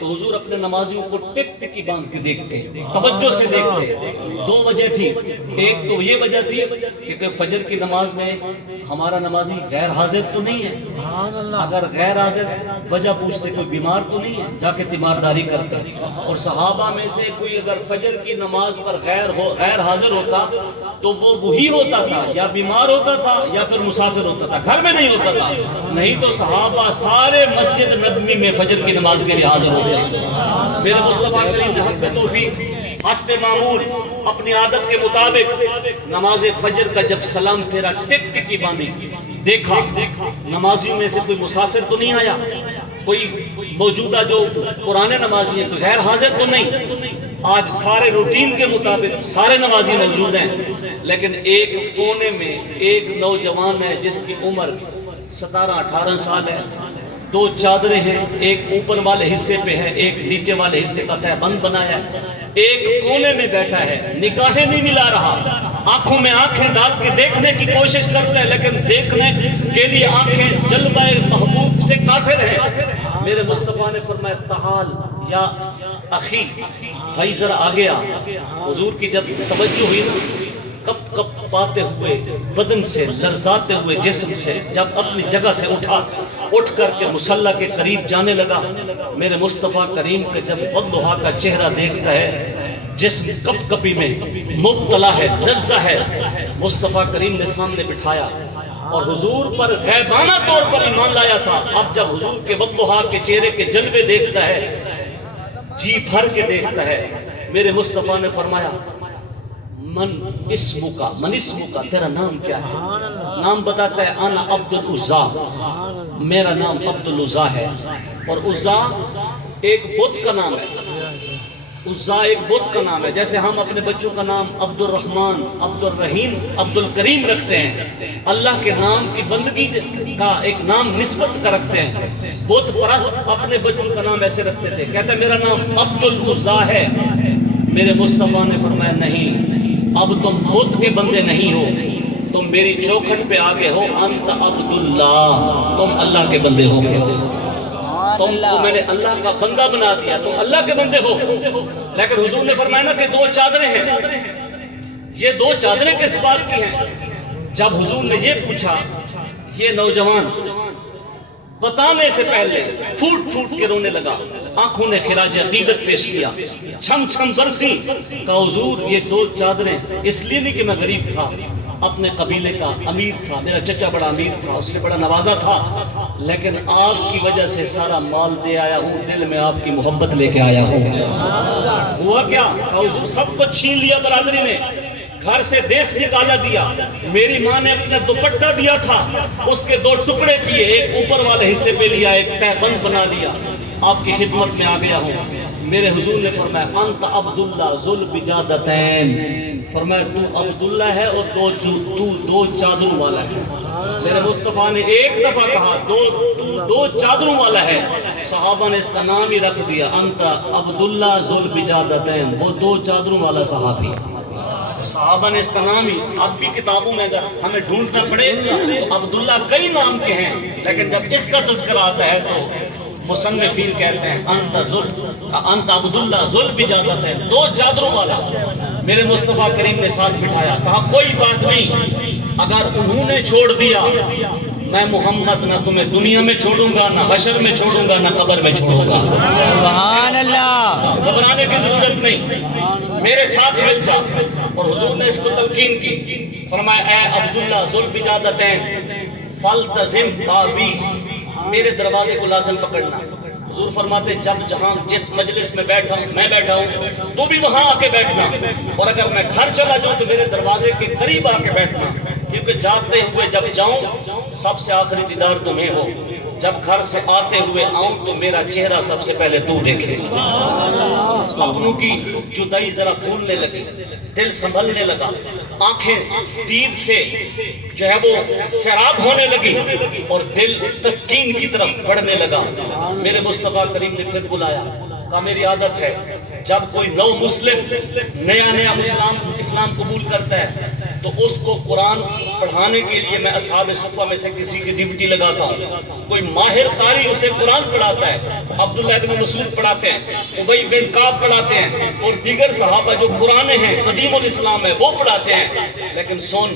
تو حضور اپنے نمازیوں کو ٹک ٹکی باندھ کے دیکھتے، توجہ سے دیکھتے. دو وجہ تھی. ایک تو یہ وجہ تھی کہ فجر کی نماز میں ہمارا نمازی غیر حاضر تو نہیں ہے، اگر غیر حاضر وجہ پوچھتے کوئی بیمار تو نہیں ہے، جا کے تیمارداری کرتے. اور صحابہ میں سے کوئی اگر فجر کی نماز پر غیر حاضر ہوتا تو وہ وہی ہوتا تھا، یا بیمار ہوتا تھا یا پھر مسافر ہوتا تھا، گھر میں نہیں ہوتا تھا. نہیں تو صحابہ سارے مسجد نبوی میں فجر کی نماز کے لیے حاضر ہوتے. میرے مصطفیٰ کریم نے حسب توفیق، حسب معمول، اپنی عادت کے مطابق نماز فجر کا جب سلام پھیرا، ٹک ٹکی باندھی، دیکھا نمازیوں میں سے کوئی مسافر تو نہیں آیا، کوئی موجودہ جو پرانے نمازی ہیں کوئی غیر حاضر تو نہیں. آج سارے روٹین کے مطابق سارے نمازی موجود ہیں، لیکن ایک کونے میں ایک نوجوان ہے جس کی عمر 17-18 سال ہے. دو چادریں ہیں، ایک اوپر والے حصے پہ ہے، ایک نیچے والے حصے کا تہبند بنایا ہے. ایک کونے میں بیٹھا ہے، نگاہیں نہیں ملا رہا، آنکھوں میں آنکھیں ڈال کے دیکھنے کی کوشش کرتا ہے، لیکن دیکھنے کے لیے آنکھیں جلوہ محبوب سے قاصر ہیں. میرے مصطفیٰ نے فرمایا تعال یا اخی، بھائی ذرا آگے آ. حضور کی جب توجہ ہوئی نا، کپ کپ پاتے ہوئے بدن سے، لرزاتے ہوئے جسم سے جب اپنی جگہ سے اٹھ کر کے مصلی کے قریب جانے لگا، میرے مصطفیٰ کریم کے جب والضحیٰ کا چہرہ دیکھتا ہے، جسم کپ کپی میں مبتلا ہے، لرزہ ہے. مصطفیٰ کریم نے سامنے بٹھایا اور حضور پر غیبانہ طور پر ایمان لایا تھا. اب جب حضور کے والضحیٰ کے چہرے کے جلوے دیکھتا ہے، جی بھر کے دیکھتا ہے، میرے مصطفیٰ نے فرمایا من اسمکا، تیرا نام کیا ہے؟ نام بتاتا ہے انا عبد العزا، میرا نام عبد العزا ہے. اور عزا ایک بت کا نام ہے، عزا ایک بت کا نام ہے. جیسے ہم اپنے بچوں کا نام عبد الرحمن، عبد الرحیم، عبد الکریم رکھتے ہیں، اللہ کے نام کی بندگی کا ایک نام نسبت کا رکھتے ہیں. بت پرست اپنے بچوں کا نام ایسے رکھتے تھے، کہتے ہیں میرا نام عبد العزا ہے. میرے مصطفیٰ نے فرمایا نہیں، اب تم بت کے بندے نہیں ہو، تم میری چوکھٹ پہ آگے ہو. انت عبداللہ، تم اللہ کے بندے ہو گئے، تم کو میں نے اللہ کا بندہ بنا دیا، تم اللہ کے بندے ہو. لیکن حضور نے فرمایا نا کہ دو چادریں ہیں، یہ دو چادریں کس بات کی ہیں؟ جب حضور نے یہ پوچھا، یہ نوجوان بتانے سے پہلے پھوٹ پھوٹ کے رونے لگا، آنکھوں نے خراج عقیدت پیش کیا، چھم چھم برسی، کہا حضور یہ 2 چادریں اس لیے نہیں کہ میں غریب تھا، اپنے قبیلے کا امیر تھا، میرا چچا بڑا امیر تھا، اس نے بڑا نوازا تھا، لیکن آپ کی وجہ سے سارا مال دے آیا ہوں، دل میں آپ کی محبت لے کے آیا ہوں۔ ہوا کیا؟ کہا حضور سب کو چھین لیا برادری نے، گھر سے دیس نکالا دیا، میری ماں نے اپنا دوپٹہ دیا تھا، اس کے 2 ٹکڑے کیے، ایک اوپر والے حصے پہ لیا، ایک تہ بند بنا لیا، آپ کی خدمت میں آ گیا ہوں۔ میرے حضور نے فرمایا انت عبداللہ ذو البجادتین، فرمایا تو عبداللہ ہے اور تو 2 چادروں والا ہے۔ میرے مصطفیٰ نے ایک دفعہ کہا تو 2 چادروں والا ہے، صحابہ نے اس کا نام ہی رکھ دیا انت عبداللہ ذو البجادتین، وہ 2 چادروں والا صحابی۔ صحابہ نے اس کا نام ہی، اب بھی کتابوں میں اگر ہمیں ڈھونڈنا پڑے تو عبداللہ کئی نام کے ہیں، لیکن جب اس کا تذکرہ آتا ہے تو مصنفین کہتے ہیں انت عبداللہ ذو البجادتین، 2 چادروں والا۔ میرے مصطفیٰ کریم نے ساتھ بٹھایا، کہا کوئی بات نہیں، اگر انہوں نے چھوڑ دیا میں محمد نہ تمہیں دنیا میں چھوڑوں گا، نہ حشر میں چھوڑوں گا، نہ قبر میں چھوڑوں گا۔ سبحان اللہ، گھبرانے کی ضرورت نہیں، میرے ساتھ مل جا۔ اور حضور نے اس کو تلقین کی، فرمایا اے عبداللہ ذو البجادتین فلتزم بابی، میرے دروازے کو لازم پکڑنا۔ حضور فرماتے جب جہاں جس مجلس میں بیٹھا ہوں میں بیٹھا ہوں تو بھی وہاں آ کے بیٹھنا، اور اگر میں گھر چلا جاؤں تو میرے دروازے کے قریب آ کے بیٹھنا، کیونکہ جاتے ہوئے جب جاؤں سب سے آخری دیدار تمہیں ہو، جب گھر سے آتے ہوئے آؤں تو میرا چہرہ سب سے پہلے تو دیکھے۔ اپنوں کی جدائی ذرا پھولنے لگی، دل سنبھلنے لگا، آنکھیں دید سے جو ہے وہ سیراب ہونے لگی، اور دل تسکین کی طرف بڑھنے لگا۔ میرے مصطفیٰ کریم نے پھر بلایا، کہا میری عادت ہے جب کوئی نو مسلم نیا اسلام قبول کرتا ہے تو اس کو قرآن پڑھانے کے لیے میں اصحاب صفہ میں سے کسی کی ڈیوٹی لگاتا ہوں، کوئی ماہر قاری اسے قرآن پڑھاتا ہے، عبداللہ بن مسعود پڑھاتے ہیں، ابی بن کعب پڑھاتے ہیں، اور دیگر صحابہ جو پرانے ہیں قدیم الاسلام ہے وہ پڑھاتے ہیں، لیکن سن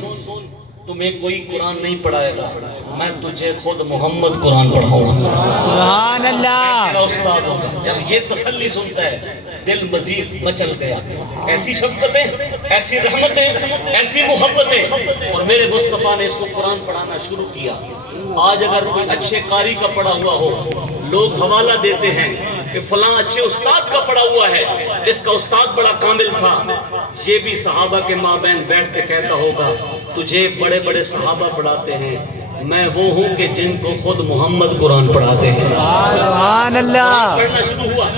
تمہیں کوئی قرآن نہیں پڑھائے گا، میں تجھے خود محمد قرآن پڑھاؤں گا، سبحان اللہ۔ میرا استاد ہوگا۔ جب یہ تسلی سنتا ہے دل مزید مچل گیا، ایسی شفقتیں، ایسی رحمتیں، ایسی محبتیں، اور میرے مصطفیٰ نے اس کو قرآن پڑھانا شروع کیا۔ آج اگر کوئی اچھے قاری کا پڑھا ہوا ہو، لوگ حوالہ دیتے ہیں کہ فلاں اچھے استاد کا پڑھا ہوا ہے، اس کا استاد بڑا کامل تھا، یہ بھی صحابہ کے مابین بیٹھ کے کہتا ہوگا تجھے بڑے بڑے صحابہ پڑھاتے ہیں، میں وہ ہوں کہ جن کو خود محمد قرآن پڑھاتے ہیں۔ سبحان اللہ۔ پڑھنا شروع ہوا،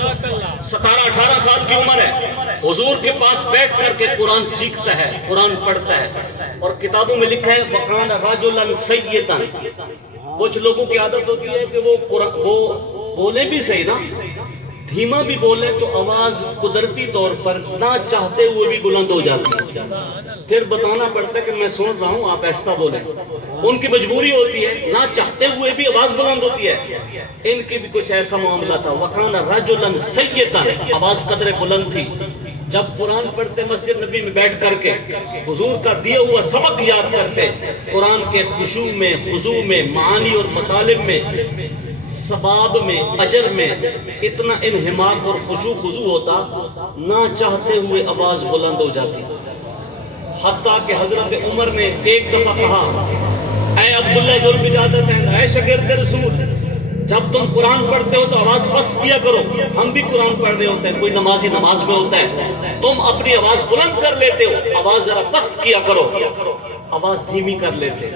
17-18 سال کی عمر ہے، حضور کے پاس بیٹھ کر کے قرآن سیکھتا ہے، قرآن پڑھتا ہے، اور کتابوں میں لکھا ہے وَقَانَ رَجُلًا سَيِّدًا۔ کچھ لوگوں کی عادت ہوتی ہے کہ وہ بولے بھی صحیح نا، دھیما بھی بولے تو آواز قدرتی طور پر نہ چاہتے ہوئے بھی بلند ہو جاتی ہے، پھر بتانا پڑتا ہے کہ میں سن رہا ہوں آپ ایسا بولیں، ان کی مجبوری ہوتی ہے، نہ چاہتے ہوئے بھی آواز بلند ہوتی ہے، ان کی بھی کچھ ایسا معاملہ تھا۔ وَقَانَ رَجُلًا سَيِّدًا، آواز قدر بلند تھی۔ جب قرآن پڑھتے مسجد نبی میں بیٹھ کر کے حضور کا دیا ہوا سبق یاد کرتے، قرآن کے خشوع میں، خضوع میں، معانی اور مطالب میں، ثواب میں، اجر میں اتنا انہماک اور خشوع خضوع ہوتا، نہ چاہتے ہوئے آواز بلند ہو جاتی، حتیٰ کہ حضرت عمر نے ایک دفعہ کہا اے عبداللہ ذو البجادتین، اے شاگرد رسول، جب تم قرآن پڑھتے ہو تو آواز پست کیا کرو، ہم بھی قرآن پڑھ رہے ہوتے ہیں، کوئی نمازی نماز میں ہوتا ہے، تم اپنی آواز بلند کر لیتے ہو، آواز ذرا پست کیا کرو، آواز دھیمی کر لیتے۔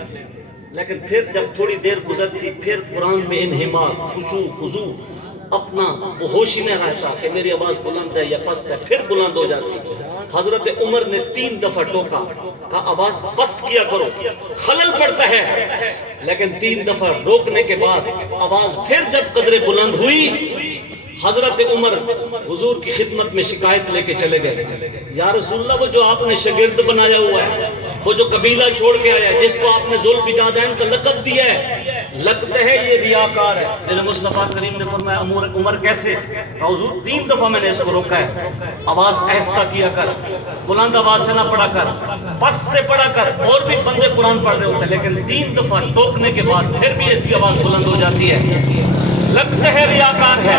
لیکن پھر جب تھوڑی دیر گزرتی پھر قرآن میں انہماک، خشوع خضوع، اپنا وہ ہوش ہی نہیں رہتا کہ میری آواز بلند ہے یا پست ہے، پھر بلند ہو جاتی۔ حضرت عمر نے 3 دفعہ ٹوکا، کہا آواز پست کیا کرو، خلل پڑتا ہے، لیکن 3 دفعہ روکنے کے بعد آواز پھر جب قدر بلند ہوئی، حضرت عمر حضور کی خدمت میں شکایت لے کے چلے گئے، یا رسول اللہ وہ جو آپ نے شاگرد بنایا ہوا ہے، وہ جو قبیلہ چھوڑ کے آیا ہے، جس کو آپ نے ذو البجادین کا لقب دیا ہے، لگتے ہیں یہ ریاکار ہے. میرے مصطفیٰ کریم نے فرمایا عمر کیسے؟ حضور 3 دفعہ میں نے اس کو روکا ہے. آواز آہستہ کیا کر، بلند آواز سے نہ پڑھا کر، پست سے پڑھا کر. اور بھی بندے قرآن پڑھ رہے ہوتے ہیں لیکن 3 دفعہ ٹوکنے کے بعد پھر بھی اس کی آواز بلند ہو جاتی ہے. لگتا ہے ریاکار ہے،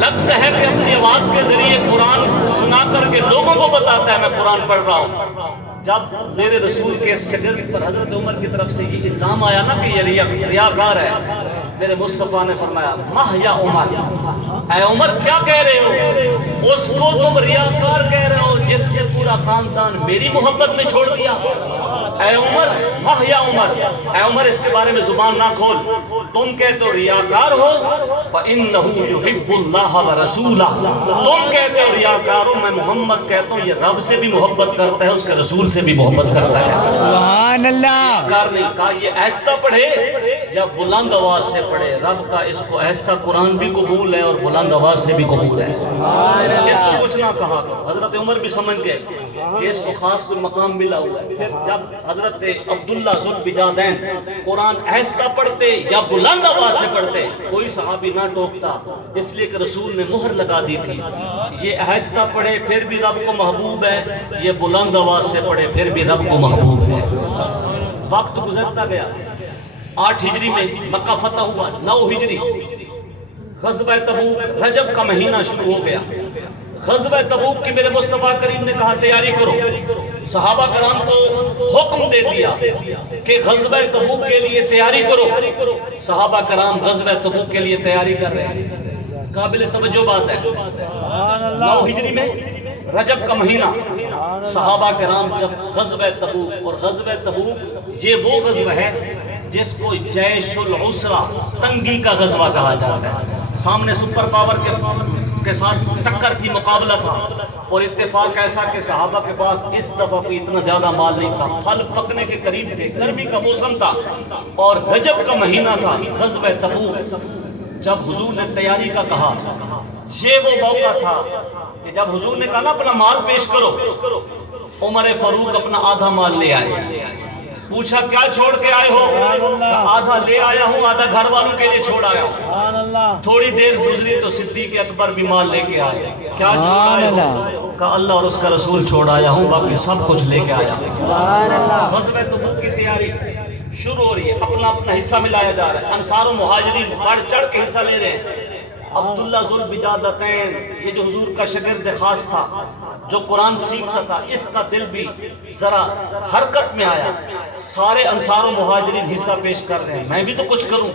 لگتا ہے کہ اپنی آواز کے ذریعے قرآن سنا کر کے لوگوں کو بتاتا ہے میں قرآن پڑھ رہا ہوں. جب میرے رسول کے اس شگرد پر حضرت عمر کی طرف سے یہ الزام آیا نا کہ یہ ریاکار ہے، میرے مصطفیٰ نے فرمایا ماہ یا عمر، اے عمر کیا کہہ رہے ہو؟ اس کو تم ریاکار کہہ رہے ہو جس نے پورا خاندان میری محبت میں چھوڑ دیا. اے عمر ماہ یا عمر، اے عمر اس کے بارے میں زبان نہ کھول. تم کہتے ہو ریاکار ہو، فَإِنَّهُ يُحِبُّ اللَّهَ وَرَسُولَهُ. تم کہتے ہو ریاکار ہو، میں محمد کہتا ہوں یہ رب سے بھی محبت کرتا ہے، اس کے رسول سے بھی محبت کرتا ہے. سبحان اللہ. ریاکار نہیں کہا یہ آہستہ پڑھے یا بلند آواز سے پڑھے. رب کا اس کو آہستہ قرآن بھی قبول ہے اور بلند آواز سے بھی قبول ہے. اس کو کچھ نہ کہا. حضرت عمر بھی سمجھ گئے کہ اس کو خاص کوئی مقام ملا ہوا ہے. پھر جب حضرت عبداللہ ذوالبجادین قرآن آہستہ پڑھتے یا بلند آواز سے پڑھتے کوئی صحابی نہ ٹوکتا، اس لیے کہ رسول نے مہر لگا دی تھی. یہ آہستہ پڑھے پھر بھی رب کو محبوب ہے، یہ بلند آواز سے پڑھے پھر بھی رب کو محبوب ہے. وقت گزرتا گیا. 8 ہجری میں مکہ فتح ہوا. 9 ہجری غزوہ تبوک رجب کا مہینہ شروع ہو گیا. غزوہ تبوک کی میرے مصطفیٰ کریم نے کہا تیاری کرو. صحابہ کرام کو حکم دے دیا کہ غزوہ تبوک کے لیے تیاری کرو. صحابہ کرام غزوہ تبوک کے لیے تیاری کر رہے ہیں. قابل توجہ بات ہے. 9 ہجری میں رجب کا مہینہ صحابہ کرام جب غزوہ تبوک، اور غزوہ تبوک یہ وہ غزوہ ہے جس کو جیش العسرہ تنگی کا غزوہ کہا جاتا ہے. سامنے سپر پاور کے ساتھ ٹکر تھی، مقابلہ تھا، اور اتفاق ایسا کہ صحابہ کے پاس اس دفعہ کوئی اتنا زیادہ مال نہیں تھا. پھل پکنے کے قریب تھے، گرمی کا موسم تھا اور رجب کا مہینہ تھا. غزوہ تبوک جب حضور نے تیاری کا کہا، یہ وہ موقع تھا کہ جب حضور نے کہا نا اپنا مال پیش کرو، عمر فاروق اپنا آدھا مال لے آئے. پوچھا کیا چھوڑ کے آئے ہو؟ آدھا لے آیا ہوں، آدھا گھر والوں کے لیے چھوڑ آیا ہوں. تھوڑی دیر گزری تو صدیق اکبر بھی مال لے کے آئے. کیا چھوڑ آئے ہو؟ کہا اللہ اور اس کا رسول چھوڑ آیا ہوں، باقی سب کچھ لے کے آیا ہوں. غزوہ تبوک کی تیاری شروع ہو رہی ہے. اپنا اپنا حصہ ملایا جا رہا ہے. انصار و مہاجرین بڑھ چڑھ کے حصہ لے رہے ہیں. عبداللہ ذوالبجادین یہ جو حضور کا شاگرد خاص تھا، جو قرآن سیکھتا تھا، اس کا دل بھی ذرا حرکت میں آیا. سارے انصار و مہاجرین حصہ پیش کر رہے ہیں، میں بھی تو کچھ کروں.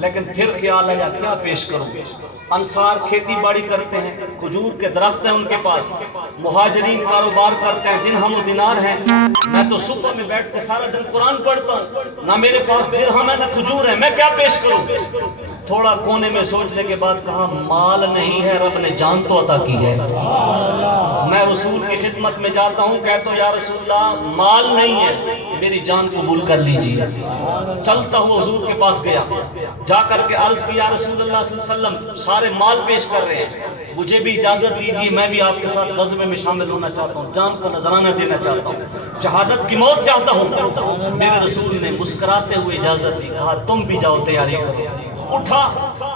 لیکن پھر خیال آیا کیا پیش کروں. انصار کھیتی باڑی کرتے ہیں، کھجور کے درخت ہیں ان کے پاس. مہاجرین کاروبار کرتے ہیں، درہم و دینار ہیں. میں تو صبح میں بیٹھ کے سارا دن قرآن پڑھتا ہوں، نہ میرے پاس درہم ہے نہ کھجور ہے، میں کیا پیش کروں. تھوڑا کونے میں سوچنے کے بعد کہا مال نہیں ہے، رب نے جان تو عطا کی ہے. میں رسول کی خدمت میں جاتا ہوں، کہتا ہوں یا رسول اللہ مال نہیں ہے، میری جان قبول کر لیجیے. چلتا ہوں حضور کے پاس گیا، جا کر کے عرض کی یا رسول اللہ صلی اللہ علیہ وسلم سارے مال پیش کر رہے ہیں، مجھے بھی اجازت دیجیے، میں بھی آپ کے ساتھ غزوے میں شامل ہونا چاہتا ہوں، جان کا نذرانہ دینا چاہتا ہوں، شہادت کی موت چاہتا ہوں. میرے رسول نے مسکراتے ہوئے اجازت دی. کہا تم بھی جاؤ تیاری کرو. اٹھا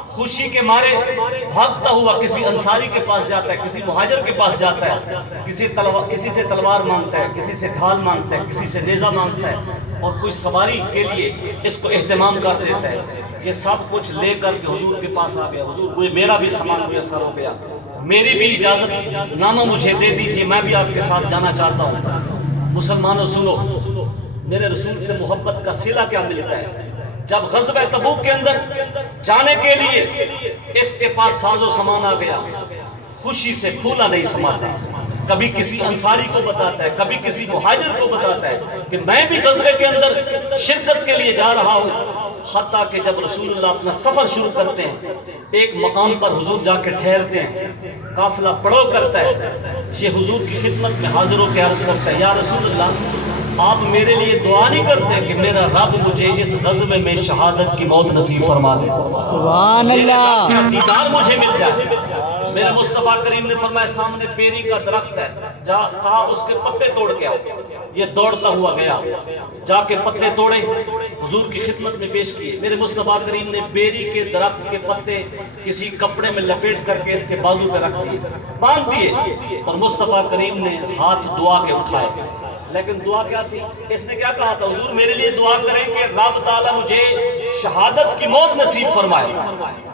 خوشی کے مارے بھاگتا ہوا کسی انصاری کے پاس جاتا ہے، کسی مہاجر کے پاس جاتا ہے. کسی سے تلوار مانگتا ہے، کسی سے ڈھال مانگتا ہے، کسی سے نیزہ مانگتا ہے، اور کوئی سواری کے لیے اس کو اہتمام کر دیتا ہے. یہ سب کچھ لے کر کے حضور کے پاس آ گیا. حضور وہ میرا بھی سامان میسر ہو گیا، میری بھی اجازت نامہ مجھے دے دیجیے، میں بھی آپ کے ساتھ جانا چاہتا ہوں. مسلمانوں سنو، میرے رسول سے محبت کا صلہ کیا ملتا ہے. جب غزوہ تبوک کے اندر جانے کے لیے اس کے پاس ساز و سامان آ گیا، خوشی سے پھولا نہیں سماتا. کبھی کسی انصاری کو بتاتا ہے، کبھی کسی مہاجر کو بتاتا ہے کہ میں بھی غزوے کے اندر شرکت کے لیے جا رہا ہوں. حتیٰ کہ جب رسول اللہ اپنا سفر شروع کرتے ہیں، ایک مقام پر حضور جا کے ٹھہرتے ہیں، قافلہ پڑاؤ کرتا ہے. یہ حضور کی خدمت میں حاضر ہو کے عرض کرتا ہے یا رسول اللہ آپ میرے لیے دعا نہیں کرتے کہ میرا رب مجھے اس غزوے میں شہادت کی موت نصیب فرما دے، سبحان اللہ. دیدار مجھے مل جائے. میرے مصطفیٰ کریم نے فرمایا سامنے بیری کا درخت ہے، جا کہا اس کے پتے توڑ کے آؤ۔ یہ دوڑتا ہوا گیا، جا کے پتے توڑے، حضور کی خدمت میں پیش کیے۔ میرے مصطفیٰ کریم نے بیری کے درخت کے پتے کسی کپڑے میں لپیٹ کر کے اس کے بازو پہ رکھ دیے، باندھ دیے، اور مصطفیٰ کریم نے ہاتھ دعا کے اٹھائے۔ لیکن دعا کیا تھی؟ اس نے کیا کہا تھا؟ حضور میرے لیے دعا کریں کہ رب تعالیٰ مجھے شہادت کی موت نصیب فرمائے۔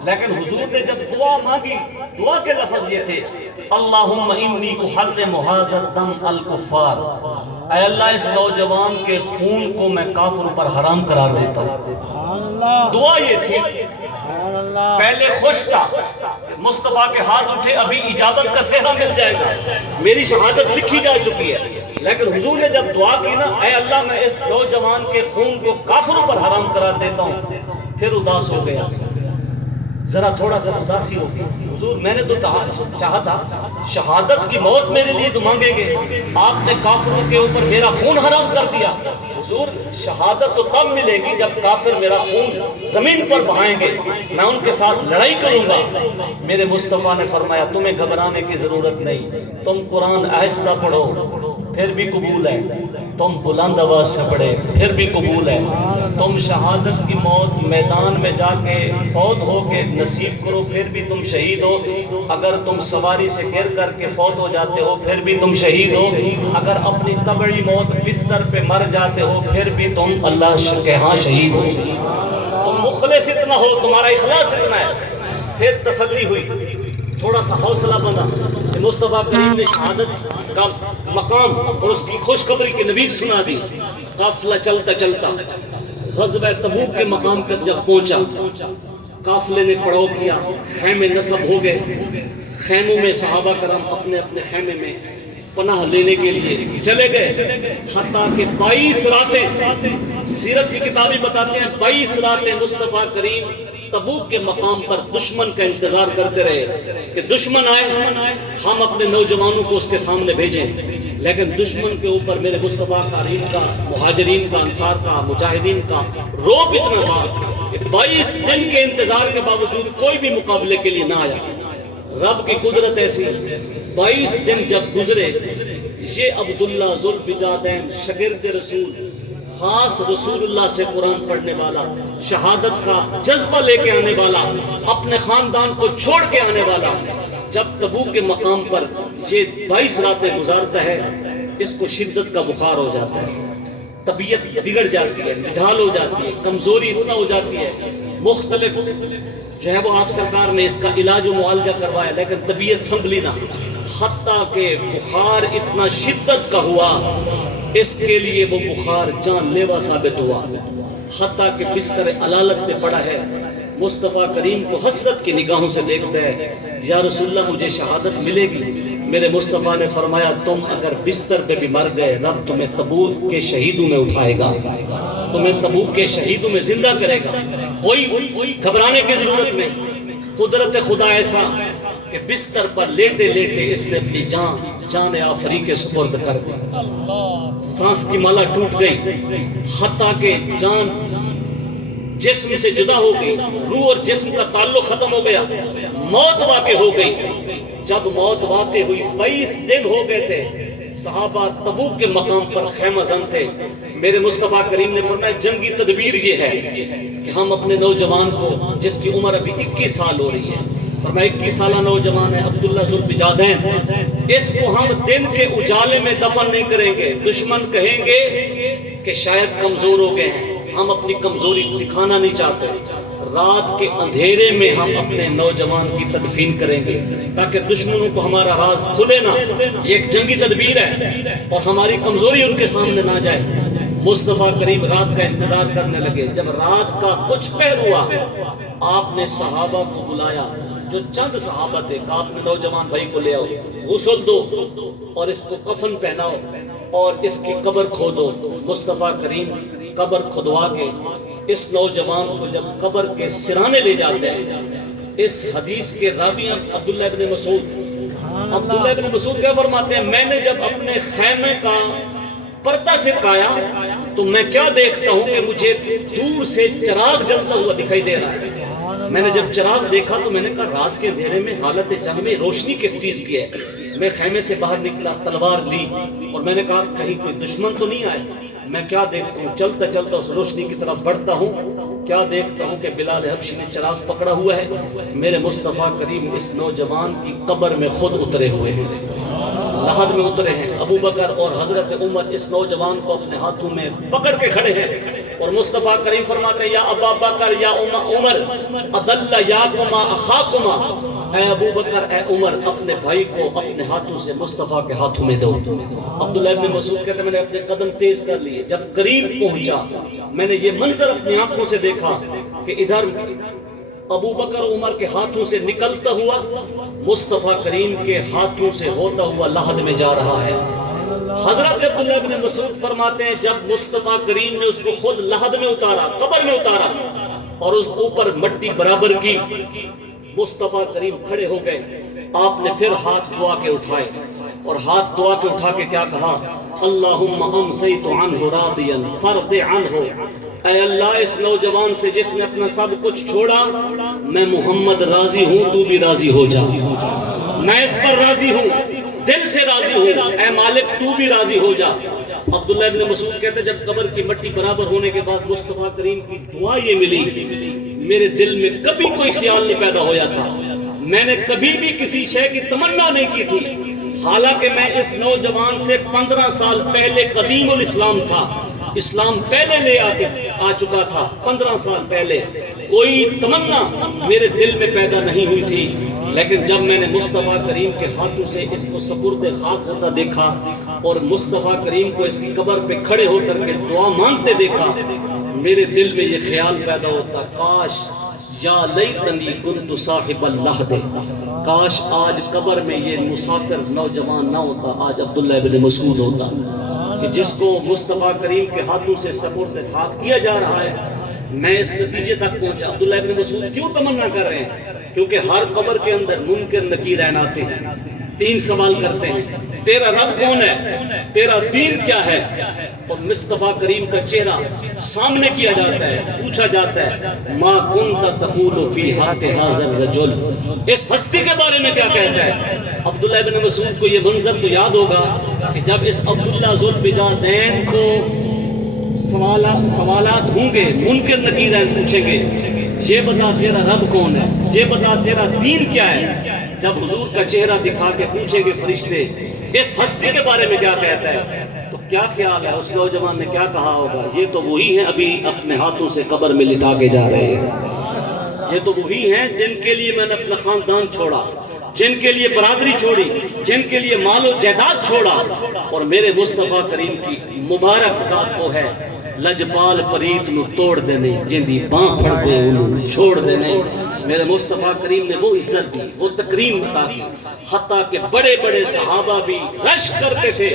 لیکن حضور نے جب دعا مانگی، دعا کے لفظ یہ تھے، اللہم انی احرم ھذا الدم الکفار، اے اللہ اس نوجوان کے خون کو میں کافروں پر حرام قرار دیتا ہوں۔ دعا یہ تھی۔ پہلے خوش تھا، مصطفیٰ کے ہاتھ اٹھے، ابھی اجابت کا صحرا مل جائے گا، میری شہادت لکھی جا چکی ہے۔ لیکن حضور نے جب دعا کی نا، اے اللہ میں اس نوجوان کے خون کو کافروں پر حرام قرار دیتا ہوں، پھر اداس ہو گیا، ذرا تھوڑا سا اداسی ہو گئی۔ حضور میں نے تو چاہا تھا شہادت کی موت میرے لیے تو مانگیں گے، آپ نے کافروں کے اوپر میرا خون حرام کر دیا۔ حضور شہادت تو تب ملے گی جب کافر میرا خون زمین پر بہائیں گے، میں ان کے ساتھ لڑائی کروں گا۔ میرے مصطفیٰ نے فرمایا تمہیں گھبرانے کی ضرورت نہیں، تم قرآن آہستہ پڑھو پھر بھی قبول ہے، تم بلند آواز سے پڑھے پھر بھی قبول ہے، تم شہادت کی موت میدان میں جا کے فوت ہو کے نصیب کرو پھر بھی تم شہید ہو، اگر تم سواری سے گر کر کے فوت ہو جاتے ہو پھر بھی تم شہید ہو، اگر اپنی طبعی موت بستر پہ مر جاتے ہو پھر بھی تم اللہ کے ہاں شہید ہو۔ تم مخلص اتنا ہو، تمہارا اخلاص اتنا ہے۔ پھر تسلی ہوئی، تھوڑا سا حوصلہ بنا کہ مصطفیٰ کریم نے شہادت کا مقام اور اس کی خوشخبری کی نوید سنا دی۔ قافلہ چلتا چلتا غزوہ تبوک کے مقام پر جب پہنچا، قافلے نے پڑاؤ کیا، خیمے نصب ہو گئے، خیموں میں صحابہ کرام اپنے اپنے خیمے میں پناہ لینے کے لیے چلے گئے، حتیٰ کہ 22 راتیں، سیرت کی کتابیں بتاتے ہیں 22 راتیں مصطفیٰ کریم تبوک کے مقام پر دشمن کا انتظار کرتے رہے کہ دشمن آئے، ہم اپنے نوجوانوں کو اس کے سامنے بھیجیں۔ لیکن دشمن کے اوپر میرے مصطفیٰ کریم کا، مہاجرین کا، انصار کا، مجاہدین کا روب اتنا تھا کہ 22 دن کے انتظار کے باوجود کوئی بھی مقابلے کے لیے نہ آیا۔ رب کی قدرت ایسی، 22 دن جب گزرے، یہ عبداللہ ذوالفجادین شاگرد رسول، خاص رسول اللہ سے قرآن پڑھنے والا، شہادت کا جذبہ لے کے آنے والا، اپنے خاندان کو چھوڑ کے آنے والا، جب تبوک کے مقام پر یہ 22 راتیں گزارتا ہے، اس کو شدت کا بخار ہو جاتا ہے، طبیعت بگڑ جاتی ہے، ڈھال ہو جاتی ہے، کمزوری اتنا ہو جاتی ہے، مختلف جو ہے وہ آپ سرکار نے اس کا علاج و معالجہ کروایا، لیکن طبیعت سنبھلی نہ، حتیٰ کہ بخار اتنا شدت کا ہوا، اس کے لیے وہ بخار جان لیوا ثابت ہوا، حتیٰ کہ بستر علالت پہ پڑا ہے، مصطفیٰ کریم کو حسرت کی نگاہوں سے دیکھتا ہے، یا رسول اللہ مجھے شہادت ملے گی؟ میرے مصطفیٰ نے فرمایا تم اگر بستر پہ بھی مر گئے، رب تمہیں تبوک کے شہیدوں میں اٹھائے گا، تمہیں تبوک کے شہیدوں میں زندہ کرے گا، کوئی گھبرانے کی ضرورت نہیں۔ قدرت خدا ایسا کہ بستر پر لیٹے لیٹے اس نے اپنی جان آفری کے سپرد کر دی، سانس کی مالا ٹوٹ گئی، حتیٰ کہ جان جسم سے جدا ہو گئی، روح اور جسم کا تعلق ختم ہو گیا، موت واقع ہو گئی۔ جب موت واقع ہوئی 22 دن ہو گئے تھے، صحابہ تبوک کے مقام پر خیمہ زن تھے، میرے مصطفیٰ کریم نے فرمایا جنگی تدبیر یہ ہے کہ ہم اپنے نوجوان کو، جس کی عمر ابھی 21 سال ہو رہی ہے، فرمایا 21 سالہ نوجوان ہے عبداللہ ذوالفجادین، اس کو ہم دن کے اجالے میں دفن نہیں کریں گے، دشمن کہیں گے کہ شاید کمزور ہو گئے ہیں، ہم اپنی کمزوری دکھانا نہیں چاہتے، رات کے اندھیرے میں ہم اپنے نوجوان کی تدفین کریں گے تاکہ دشمنوں کو ہمارا راز کھلے نہ، یہ ایک جنگی تدبیر ہے اور ہماری کمزوری ان کے سامنے نہ جائے۔ مصطفیٰ کریم رات کا انتظار کرنے لگے، جب رات کا کچھ پہر ہوا آپ نے صحابہ کو بلایا، جو چند صحابہ تھے، کہ آپ نے نوجوان بھائی کو لے آؤ، غسل دو اور اس کو کفن پہناؤ اور اس کی قبر کھودو۔ مصطفیٰ کریم قبر کھدوا کے اس نوجوان کو جب قبر کے سرانے لے جاتے ہیں، اس حدیث کے راوی عبداللہ ابن مسعود کیا فرماتے ہیں، میں نے جب اپنے خیمے کا پردہ سرکایا تو میں کیا دیکھتا ہوں کہ مجھے دور سے چراغ جلتا ہوا دکھائی دے رہا ہے، میں نے جب چراغ دیکھا تو میں نے کہا رات کے اندھیرے میں حالت جنگ میں روشنی کس چیز کی ہے؟ میں خیمے سے باہر نکلا، تلوار لی اور میں نے کہا کہیں کوئی دشمن تو نہیں آئے؟ میں کیا دیکھتا ہوں، چلتا چلتا اس روشنی کی طرف بڑھتا ہوں، کیا دیکھتا ہوں کہ بلال حبشی نے چراغ پکڑا ہوا ہے، میرے مصطفیٰ کریم اس نوجوان کی قبر میں خود اترے ہوئے ہیں، لحد میں اترے ہیں۔ ابو بکر اور حضرت عمر اس نوجوان کو اپنے ہاتھوں میں پکڑ کے کھڑے ہیں اور مصطفیٰ کریم فرماتے ہیں یا ابا بکر یا عمر اضل یاکما اخاکما، اے ابو بکر اے عمر اپنے بھائی کو اپنے ہاتھوں سے مصطفیٰ کے ہاتھوں میں دو۔ عبداللہ ابن مسعود کہتے ہیں میں نے اپنے قدم تیز کر لیے، جب قریب پہنچا میں نے یہ منظر اپنی آنکھوں سے دیکھا کہ ادھر ابو بکر عمر کے ہاتھوں سے نکلتا ہوا مصطفیٰ کریم کے ہاتھوں سے ہوتا ہوا لحد میں جا رہا ہے۔ حضرت عبداللہ ابن مسعود فرماتے ہیں جب مصطفیٰ کریم نے اس کو خود لحد میں اتارا، قبر میں اتارا اور اس اوپر مٹی برابر کی، مصطفیٰ کریم کھڑے ہو گئے، آپ نے پھر ہاتھ دعا کے اٹھائے اور ہاتھ دعا کے اٹھا کے کیا کہا؟ اللہم امسیت عنہ راضیا فرض عنہ، اے اللہ اس نوجوان سے جس نے اپنا سب کچھ چھوڑا میں محمد راضی ہوں، تو بھی راضی ہو جا، میں اس پر راضی ہوں، دل سے راضی ہوں، اے مالک تو بھی راضی ہو جا۔ عبداللہ ابن مسعود کہتے ہیں جب قبر کی مٹی برابر ہونے کے بعد مصطفیٰ کریم کی دعا یہ ملی، میرے دل میں کبھی کوئی خیال نہیں پیدا ہویا تھا، میں نے کبھی بھی کسی شے کی تمنا نہیں کی تھی، حالانکہ میں اس نوجوان سے 15 سال پہلے قدیم الاسلام تھا، اسلام پہلے لے آ چکا تھا، 15 سال پہلے کوئی تمنا میرے دل میں پیدا نہیں ہوئی تھی، لیکن جب میں نے مصطفیٰ کریم کے ہاتھوں سے اس کو سپرد خاک ہوتا دیکھا اور مصطفیٰ کریم کو اس کی قبر پہ کھڑے ہو کر کے دعا مانگتے دیکھا، میرے دل میں یہ خیال پیدا ہوتا کاش یا لیتنی کنت صاحب اللحد، کاش آج قبر میں یہ مسافر نوجوان نہ ہوتا، آج عبداللہ ابن مسعود ہوتا کہ جس کو مصطفیٰ کریم کے ہاتھوں سے سپرد خاک کیا جا رہا ہے۔ میں اس نتیجے تک پہنچا، عبداللہ ابن مسعود کیوں تمنا کر رہے ہیں؟ کیونکہ ہر قبر کے اندر منکر نکیر آتے ہیں، 3 سوال کرتے ہیں، تیرا رب کون ہے، تیرا دین کیا ہے، اور مصطفیٰ کریم کا چہرہ سامنے کیا جاتا ہے، پوچھا جاتا ہے ما کنت تقول فی حق ھذا الرجل، اس ہستی کے بارے میں کیا کہتا ہے؟ عبداللہ ابن مسعود کو یہ منظر تو یاد ہوگا کہ جب اس عبداللہ ذوالفجارین کو سوالات ہوں گے، منکر نکیرین پوچھیں گے یہ بتا تیرا رب کون ہے، یہ بتا تیرا دین کیا ہے، جب حضور کا چہرہ دکھا کے پوچھیں گے فرشتے اس ہستی کے بارے میں کیا کہتا ہے، تو کیا خیال ہے اس نوجوان نے کیا کہا ہوگا؟ یہ تو وہی ہیں ابھی اپنے ہاتھوں سے قبر میں لٹا کے جا رہے ہیں، یہ تو وہی ہیں جن کے لیے میں نے اپنا خاندان چھوڑا، جن کے لیے برادری چھوڑی، جن کے لیے مال و جائیداد چھوڑا، اور میرے مصطفیٰ کریم کی مبارک ذات وہ ہے لجپال پریت نو توڑ دینے، جن دی باں پھڑ گئے انہوں چھوڑ دینے۔ میرے مصطفیٰ کریم نے وہ عزت دی، وہ تکریم عطا کی، حتیٰ کہ بڑے بڑے صحابہ بھی رش کرتے تھے،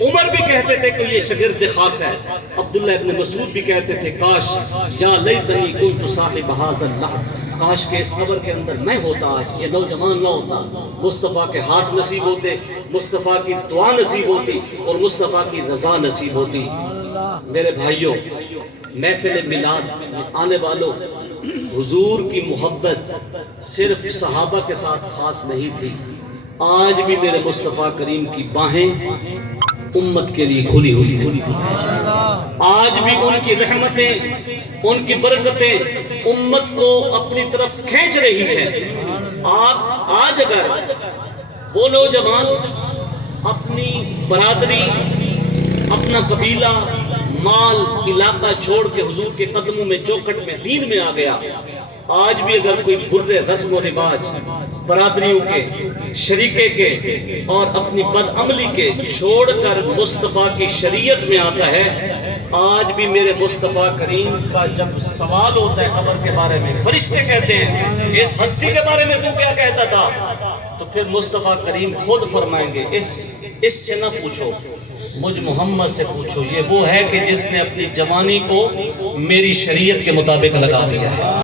عمر بھی کہتے تھے کہ یہ شاگرد خاص ہے، عبداللہ ابن مسعود بھی کہتے تھے کاش یا لیتنی کنت صاحب ھذا اللحد، کاش کہ اس قبر کے اندر میں ہوتا، آج یہ نوجوان نہ ہوتا، مصطفیٰ کے ہاتھ نصیب ہوتے، مصطفیٰ کی دعا نصیب ہوتی اور مصطفیٰ کی رضا نصیب ہوتی۔ میرے بھائیوں، محفل میلاد میں آنے والوں، حضور کی محبت صرف صحابہ کے ساتھ خاص نہیں تھی، آج بھی میرے مصطفیٰ کریم کی باہیں امت کے لیے کھلی ہوئی ہیں، آج بھی ان کی رحمتیں، ان کی برکتیں امت کو اپنی طرف کھینچ رہی ہیں۔ آج اگر وہ نوجوان اپنی برادری، اپنا قبیلہ، مال، علاقہ چھوڑ کے حضور کے قدموں میں چوکھٹ میں دین میں آ گیا، آج بھی اگر کوئی برے رسم و رواج برادریوں کے، شریکے کے اور اپنی بدعملی کے چھوڑ کر مصطفیٰ کی شریعت میں آتا ہے، آج بھی میرے مصطفیٰ کریم کا جب سوال ہوتا ہے قبر کے بارے میں، فرشتے کہتے ہیں اس ہستی کے بارے میں تو کیا کہتا تھا، تو پھر مصطفیٰ کریم خود فرمائیں گے اس سے نہ پوچھو، مجھ محمد سے پوچھو، یہ وہ ہے کہ جس نے اپنی جوانی کو میری شریعت کے مطابق لگا دیا ہے۔